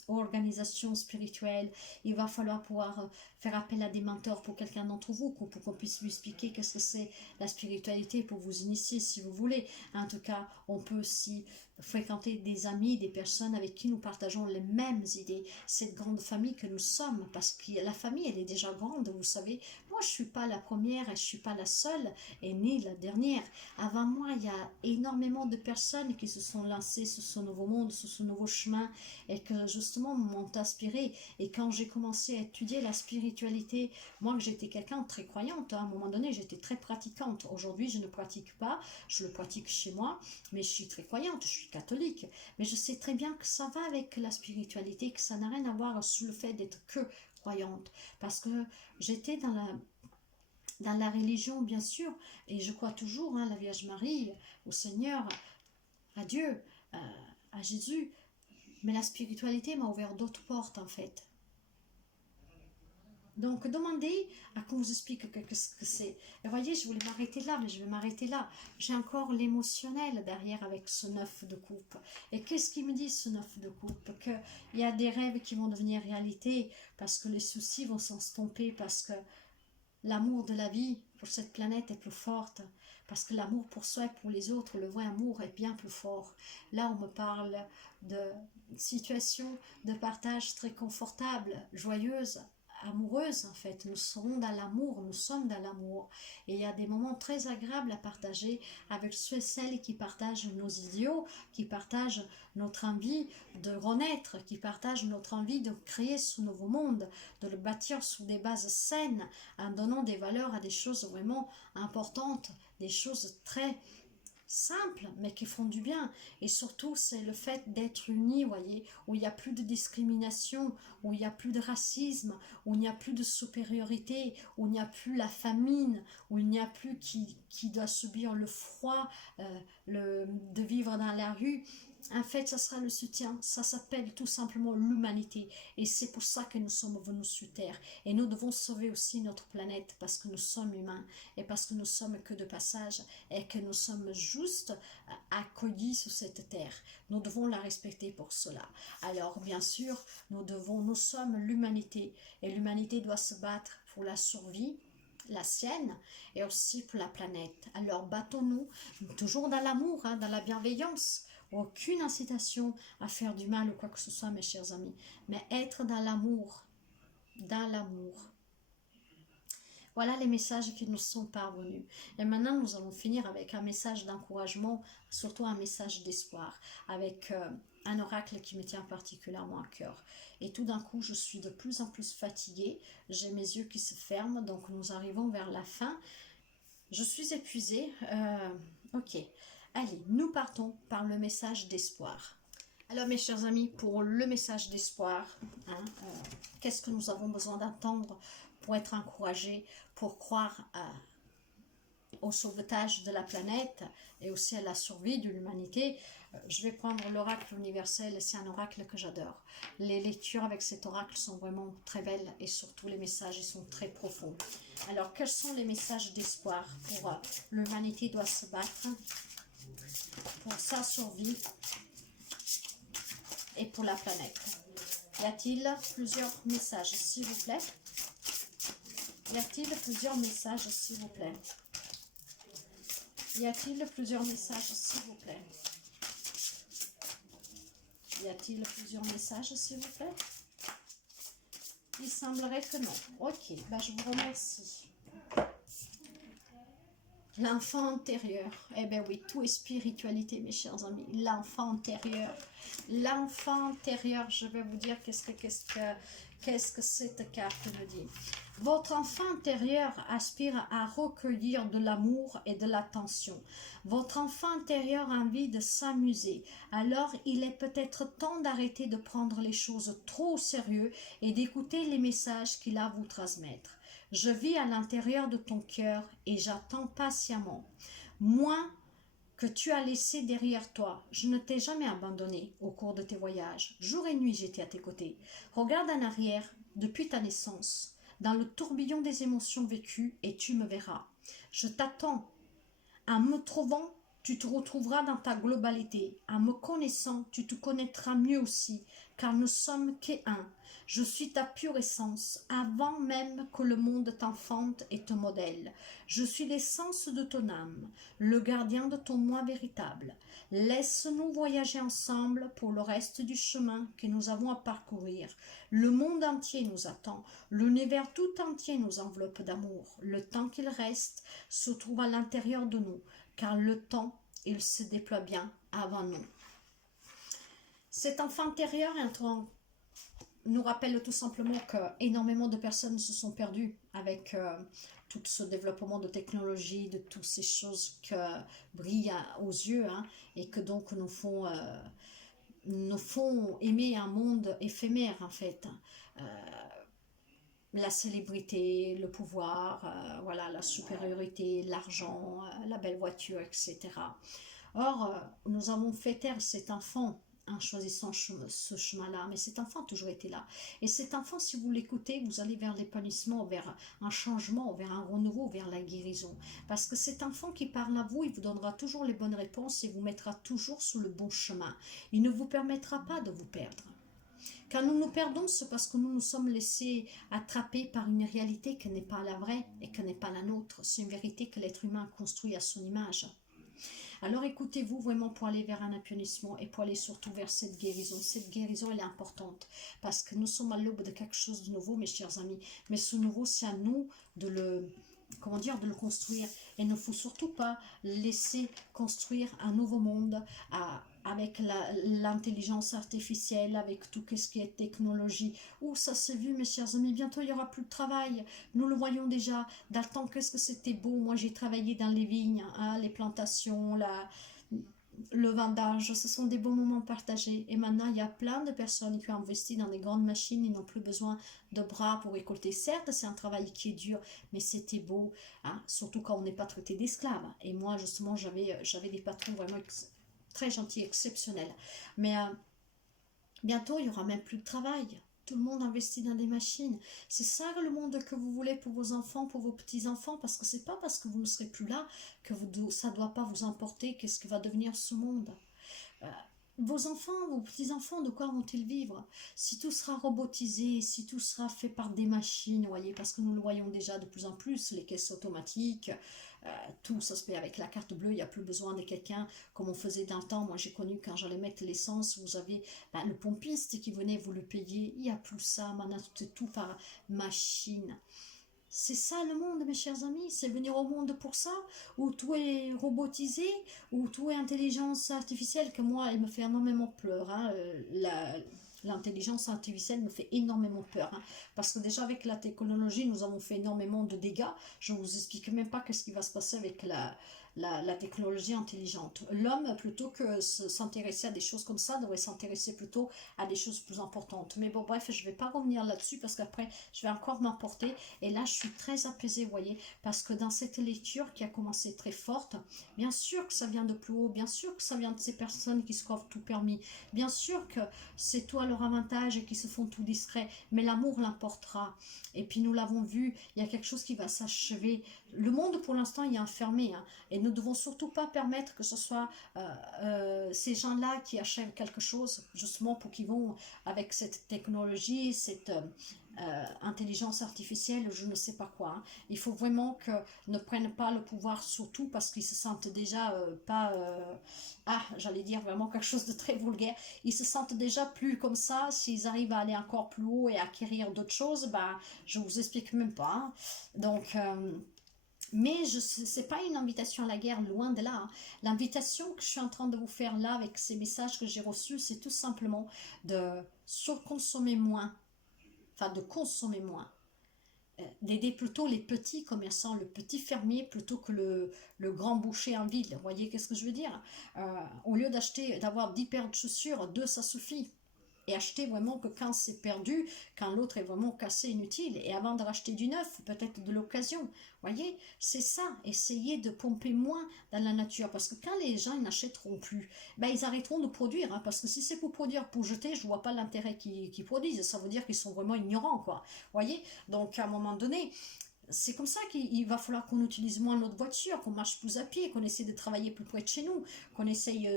organisations spirituelles, il va falloir pouvoir faire appel à des mentors pour quelqu'un d'entre vous, pour qu'on puisse lui expliquer qu'est-ce que c'est la spiritualité, pour vous initier si vous voulez. En tout cas, on peut aussi fréquenter des amis, des personnes avec qui nous partageons les mêmes idées, cette grande famille que nous sommes, parce que la famille, elle est déjà grande, vous savez. Moi, je ne suis pas la première et je ne suis pas la seule, et ni la dernière. Avant moi, il y a énormément de personnes qui se sont lancées sur ce nouveau monde, sur ce nouveau chemin, et que justement m'ont inspiré. Et quand j'ai commencé à étudier la spiritualité, moi, j'étais quelqu'un de très croyante, à un moment donné, j'étais très pratiquante. Aujourd'hui, je ne pratique pas, je le pratique chez moi, mais je suis très croyante, je suis catholique, mais je sais très bien que ça va avec la spiritualité, que ça n'a rien à voir sur le fait d'être que croyante, parce que j'étais dans la religion, bien sûr, et je crois toujours, hein, la Vierge Marie, au Seigneur, à Dieu, à Jésus, mais la spiritualité m'a ouvert d'autres portes, en fait. Donc, demandez à qu'on vous explique ce que c'est. Et voyez, je voulais m'arrêter là, mais je vais m'arrêter là. J'ai encore l'émotionnel derrière avec ce 9 de coupe. Et qu'est-ce qu'il me dit, ce 9 de coupe? Qu'il y a des rêves qui vont devenir réalité, parce que les soucis vont s'estomper, parce que l'amour de la vie pour cette planète est plus forte, parce que l'amour pour soi et pour les autres, le vrai amour est bien plus fort. Là, on me parle de situations de partage très confortables, joyeuses, amoureuses en fait. Nous serons dans l'amour, nous sommes dans l'amour. Et il y a des moments très agréables à partager avec ceux et celles qui partagent nos idéaux, qui partagent notre envie de renaître, qui partagent notre envie de créer ce nouveau monde, de le bâtir sous des bases saines, en donnant des valeurs à des choses vraiment importantes, des choses très simples mais qui font du bien. Et surtout c'est le fait d'être unis, voyez, où il n'y a plus de discrimination, où il n'y a plus de racisme, où il n'y a plus de supériorité, où il n'y a plus la famine, où il n'y a plus qui doit subir le froid, de vivre dans la rue. En fait, ça sera le soutien, ça s'appelle tout simplement l'humanité. Et c'est pour ça que nous sommes venus sur Terre. Et nous devons sauver aussi notre planète parce que nous sommes humains et parce que nous sommes que de passage et que nous sommes juste accueillis sur cette Terre. Nous devons la respecter pour cela. Alors, bien sûr, nous sommes l'humanité et l'humanité doit se battre pour la survie, la sienne et aussi pour la planète. Alors battons-nous toujours dans l'amour, hein, dans la bienveillance. Aucune incitation à faire du mal ou quoi que ce soit, mes chers amis, mais être dans l'amour, dans l'amour. Voilà les messages qui nous sont parvenus. Et maintenant, nous allons finir avec un message d'encouragement, surtout un message d'espoir, avec un oracle qui me tient particulièrement à cœur. Et tout d'un coup, je suis de plus en plus fatiguée, j'ai mes yeux qui se ferment, donc nous arrivons vers la fin. Je suis épuisée. Ok. Allez, nous partons par le message d'espoir. Alors mes chers amis, pour le message d'espoir, hein, qu'est-ce que nous avons besoin d'entendre pour être encouragés, pour croire au sauvetage de la planète et aussi à la survie de l'humanité? Je vais prendre l'oracle universel, c'est un oracle que j'adore. Les lectures avec cet oracle sont vraiment très belles et surtout les messages ils sont très profonds. Alors quels sont les messages d'espoir pour l'humanité doit se battre pour sa survie et pour la planète? Y a-t-il plusieurs messages s'il vous plaît? Y a-t-il plusieurs messages s'il vous plaît? Y a-t-il plusieurs messages s'il vous plaît? Y a-t-il plusieurs messages s'il vous plaît? Il semblerait que non. Ok, ben je vous remercie. L'enfant intérieur. Eh bien oui, tout est spiritualité mes chers amis. L'enfant intérieur. L'enfant intérieur, je vais vous dire qu'est-ce que cette carte me dit. Votre enfant intérieur aspire à recueillir de l'amour et de l'attention. Votre enfant intérieur a envie de s'amuser. Alors, il est peut-être temps d'arrêter de prendre les choses trop au sérieux et d'écouter les messages qu'il a à vous transmettre. Je vis à l'intérieur de ton cœur et j'attends patiemment. Moi, que tu as laissé derrière toi. Je ne t'ai jamais abandonné au cours de tes voyages. Jour et nuit, j'étais à tes côtés. Regarde en arrière, depuis ta naissance, dans le tourbillon des émotions vécues, et tu me verras. Je t'attends. En me trouvant, tu te retrouveras dans ta globalité. En me connaissant, tu te connaîtras mieux aussi, car nous sommes qu'un. Je suis ta pure essence, avant même que le monde t'enfante et te modèle. Je suis l'essence de ton âme, le gardien de ton moi véritable. Laisse-nous voyager ensemble pour le reste du chemin que nous avons à parcourir. Le monde entier nous attend, l'univers tout entier nous enveloppe d'amour. Le temps qu'il reste se trouve à l'intérieur de nous, car le temps, il se déploie bien avant nous. Cet enfant intérieur nous rappelle tout simplement qu'énormément de personnes se sont perdues avec tout ce développement de technologie, de toutes ces choses qui brillent aux yeux, hein, et que donc nous font aimer un monde éphémère en fait. La célébrité, le pouvoir, voilà, la supériorité, l'argent, la belle voiture, etc. Or, nous avons fait taire cet enfant en choisissant ce chemin-là, mais cet enfant a toujours été là. Et cet enfant, si vous l'écoutez, vous allez vers l'épanouissement, vers un changement, vers un renouveau, vers la guérison. Parce que cet enfant qui parle à vous, il vous donnera toujours les bonnes réponses et vous mettra toujours sur le bon chemin. Il ne vous permettra pas de vous perdre. Quand nous nous perdons, c'est parce que nous nous sommes laissés attraper par une réalité qui n'est pas la vraie et qui n'est pas la nôtre. C'est une vérité que l'être humain a construit à son image. Alors écoutez-vous vraiment pour aller vers un épanouissement et pour aller surtout vers cette guérison. Cette guérison, elle est importante parce que nous sommes à l'aube de quelque chose de nouveau, mes chers amis. Mais ce nouveau, c'est à nous de le construire. Et il ne faut surtout pas laisser construire un nouveau monde avec l'intelligence artificielle, avec tout ce qui est technologie. Où ça s'est vu, mes chers amis, bientôt il n'y aura plus de travail. Nous le voyons déjà. Dans le temps, qu'est-ce que c'était beau. Moi, j'ai travaillé dans les vignes, hein, les plantations, le vendage, ce sont des bons moments partagés. Et maintenant, il y a plein de personnes qui ont investi dans des grandes machines, ils n'ont plus besoin de bras pour récolter. Certes, c'est un travail qui est dur, mais c'était beau, hein, surtout quand on n'est pas traité d'esclave. Et moi, justement, j'avais des patrons vraiment très gentils, exceptionnels. Mais bientôt, il n'y aura même plus de travail. Tout le monde investit dans des machines. C'est ça le monde que vous voulez pour vos enfants, pour vos petits-enfants, parce que c'est pas parce que vous ne serez plus là que ça ne doit pas vous importer qu'est-ce qui va devenir ce monde. Vos enfants, vos petits-enfants, de quoi vont-ils vivre? Si tout sera robotisé, si tout sera fait par des machines, voyez, parce que nous le voyons déjà de plus en plus, les caisses automatiques, tout ça se fait avec la carte bleue, il n'y a plus besoin de quelqu'un comme on faisait dans le temps. Moi j'ai connu quand j'allais mettre l'essence, vous avez le pompiste qui venait, vous le payiez, il n'y a plus ça, maintenant c'est tout par machine. C'est ça le monde, mes chers amis, c'est venir au monde pour ça, où tout est robotisé, où tout est intelligence artificielle, que moi, elle me fait énormément pleurer, hein, L'intelligence artificielle me fait énormément peur, hein, parce que déjà avec la technologie, nous avons fait énormément de dégâts. Je ne vous explique même pas ce qui va se passer avec la technologie intelligente. L'homme, plutôt que s'intéresser à des choses comme ça, devrait s'intéresser plutôt à des choses plus importantes. Mais bon, bref, je ne vais pas revenir là-dessus parce qu'après, je vais encore m'emporter. Et là, je suis très apaisée, vous voyez, parce que dans cette lecture qui a commencé très forte, bien sûr que ça vient de plus haut, bien sûr que ça vient de ces personnes qui se croient tout permis, bien sûr que c'est toi leur avantage et qui se font tout discrets, mais l'amour l'emportera. Et puis nous l'avons vu, il y a quelque chose qui va s'achever. Le monde pour l'instant il est enfermé, hein, et nous ne devons surtout pas permettre que ce soit ces gens-là qui achèvent quelque chose, justement pour qu'ils vont avec cette technologie, cette intelligence artificielle, je ne sais pas quoi, hein. Il faut vraiment que ne prennent pas le pouvoir, surtout parce qu'ils se sentent déjà pas j'allais dire vraiment quelque chose de très vulgaire, ils se sentent déjà plus comme ça. S'ils arrivent à aller encore plus haut et acquérir d'autres choses, bah je vous explique même pas, hein. Donc mais ce n'est pas une invitation à la guerre, loin de là, hein. L'invitation que je suis en train de vous faire là avec ces messages que j'ai reçus, c'est tout simplement de surconsommer moins, enfin de consommer moins, d'aider plutôt les petits commerçants, le petit fermier plutôt que le grand boucher en ville. Vous voyez qu'est-ce que je veux dire? Au lieu d'avoir 10 paires de chaussures, 2 ça suffit. Et acheter vraiment que quand c'est perdu, quand l'autre est vraiment cassé, inutile. Et avant de racheter du neuf, peut-être de l'occasion. Voyez, c'est ça. Essayez de pomper moins dans la nature. Parce que quand les gens n'achèteront plus, ben, ils arrêteront de produire, hein. Parce que si c'est pour produire, pour jeter, je ne vois pas l'intérêt qu'ils produisent. Ça veut dire qu'ils sont vraiment ignorants, quoi. Voyez, donc à un moment donné, c'est comme ça qu'il va falloir qu'on utilise moins notre voiture, qu'on marche plus à pied, qu'on essaie de travailler plus près de chez nous, qu'on essaye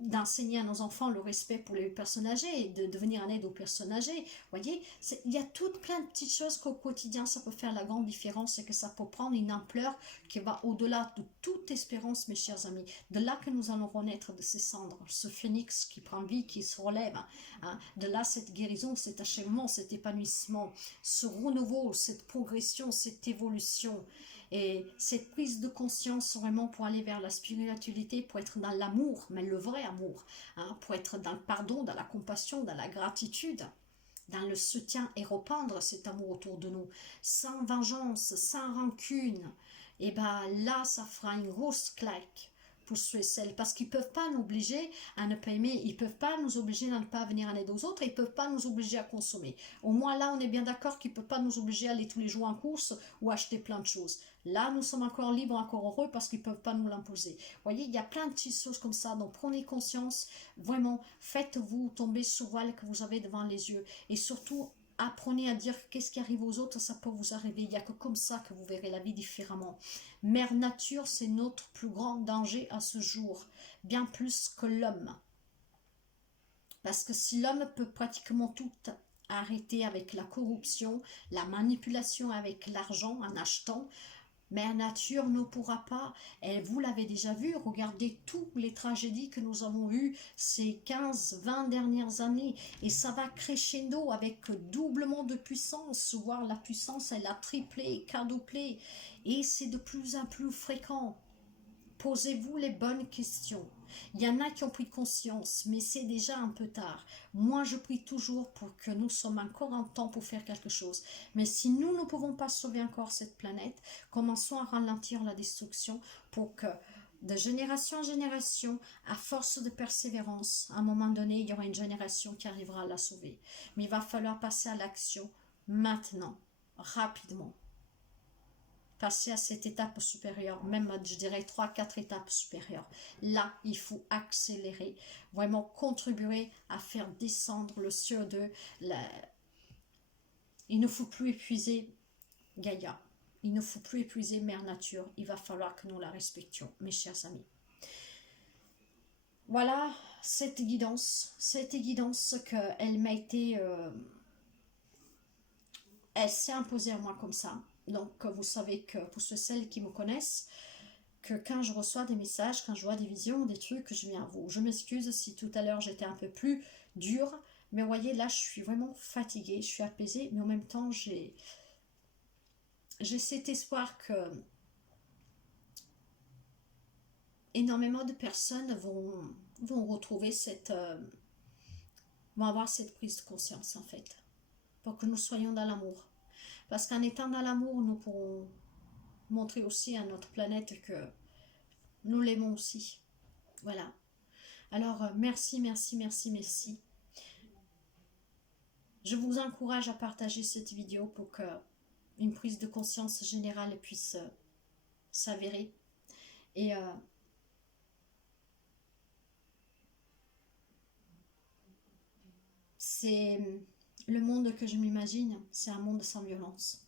d'enseigner à nos enfants le respect pour les personnes âgées, de venir en aide aux personnes âgées. Vous voyez, il y a toutes plein de petites choses qu'au quotidien, ça peut faire la grande différence et que ça peut prendre une ampleur qui va au-delà de toute espérance, mes chers amis. De là que nous allons renaître de ces cendres, ce phénix qui prend vie, qui se relève, hein. De là, cette guérison, cet achèvement, cet épanouissement, ce renouveau, cette progression, cette évolution et cette prise de conscience vraiment pour aller vers la spiritualité, pour être dans l'amour, mais le vrai amour, hein, pour être dans le pardon, dans la compassion, dans la gratitude, dans le soutien et reprendre cet amour autour de nous, sans vengeance, sans rancune. Et bien là, ça fera une grosse claque pour ceux et celles, parce qu'ils ne peuvent pas nous obliger à ne pas aimer, ils ne peuvent pas nous obliger à ne pas venir en aide aux autres, et ils ne peuvent pas nous obliger à consommer. Au moins là, on est bien d'accord qu'ils ne peuvent pas nous obliger à aller tous les jours en course ou acheter plein de choses. Là, nous sommes encore libres, encore heureux, parce qu'ils ne peuvent pas nous l'imposer. Vous voyez, il y a plein de petites choses comme ça, donc prenez conscience, vraiment, faites-vous tomber ce voile que vous avez devant les yeux, et surtout, apprenez à dire qu'est-ce qui arrive aux autres, ça peut vous arriver. Il n'y a que comme ça que vous verrez la vie différemment. Mère Nature, c'est notre plus grand danger à ce jour, bien plus que l'homme. Parce que si l'homme peut pratiquement tout arrêter avec la corruption, la manipulation avec l'argent en achetant, Mère Nature ne pourra pas, et vous l'avez déjà vu, regardez toutes les tragédies que nous avons eues ces 15-20 dernières années, et ça va crescendo avec doublement de puissance, voire la puissance elle a triplé, quadruplé, et c'est de plus en plus fréquent. Posez-vous les bonnes questions. Il y en a qui ont pris conscience, mais c'est déjà un peu tard. Moi, je prie toujours pour que nous sommes encore en temps pour faire quelque chose. Mais si nous ne pouvons pas sauver encore cette planète, commençons à ralentir la destruction pour que, de génération en génération, à force de persévérance, à un moment donné, il y aura une génération qui arrivera à la sauver. Mais il va falloir passer à l'action maintenant, rapidement. Passer à cette étape supérieure, même je dirais 3-4 étapes supérieures. Là, il faut accélérer, vraiment contribuer à faire descendre le CO2. Il ne faut plus épuiser Gaïa, il ne faut plus épuiser Mère Nature, il va falloir que nous la respections, mes chers amis. Voilà cette guidance qu'elle m'a été... elle s'est imposée à moi comme ça. Donc, vous savez que pour celles qui me connaissent, que quand je reçois des messages, quand je vois des visions, des trucs, je viens à vous. Je m'excuse si tout à l'heure j'étais un peu plus dure, mais voyez, là, je suis vraiment fatiguée, je suis apaisée, mais en même temps, j'ai cet espoir que énormément de personnes vont retrouver cette vont avoir cette prise de conscience en fait, pour que nous soyons dans l'amour. Parce qu'en étant dans l'amour, nous pourrons montrer aussi à notre planète que nous l'aimons aussi. Voilà. Alors, merci, merci, merci, merci. Je vous encourage à partager cette vidéo pour que une prise de conscience générale puisse s'avérer. Et c'est le monde que je m'imagine, c'est un monde sans violence.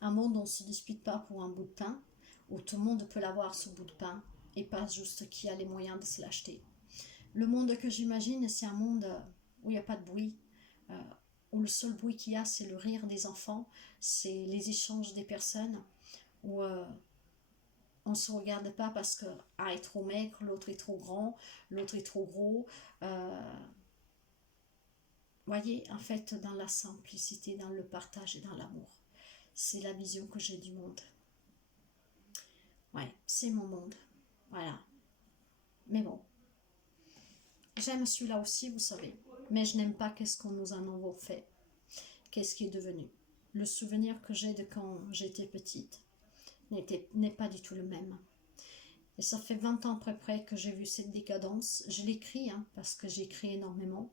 Un monde où on ne se dispute pas pour un bout de pain, où tout le monde peut l'avoir ce bout de pain, et pas juste qui a les moyens de se l'acheter. Le monde que j'imagine, c'est un monde où il n'y a pas de bruit, où le seul bruit qu'il y a, c'est le rire des enfants, c'est les échanges des personnes, où on ne se regarde pas parce que un est trop maigre, l'autre est trop grand, l'autre est trop gros. Voyez, en fait, dans la simplicité, dans le partage et dans l'amour. C'est la vision que j'ai du monde. Ouais, c'est mon monde. Voilà. Mais bon. J'aime celui-là aussi, vous savez. Mais je n'aime pas qu'est-ce qu'on nous en a fait. Qu'est-ce qui est devenu. Le souvenir que j'ai de quand j'étais petite n'est pas du tout le même. Et ça fait 20 ans à peu près que j'ai vu cette décadence. Je l'écris, parce que j'écris énormément.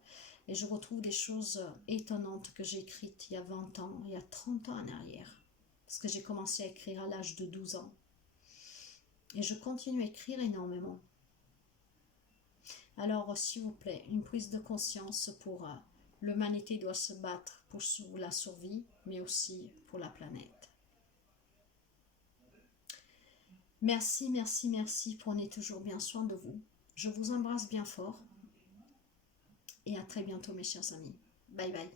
Et je retrouve des choses étonnantes que j'ai écrites il y a 20 ans, il y a 30 ans en arrière. Parce que j'ai commencé à écrire à l'âge de 12 ans. Et je continue à écrire énormément. Alors, s'il vous plaît, une prise de conscience pour l'humanité doit se battre pour la survie, mais aussi pour la planète. Merci, merci, merci. Prenez toujours bien soin de vous. Je vous embrasse bien fort. Et à très bientôt, mes chers amis. Bye bye.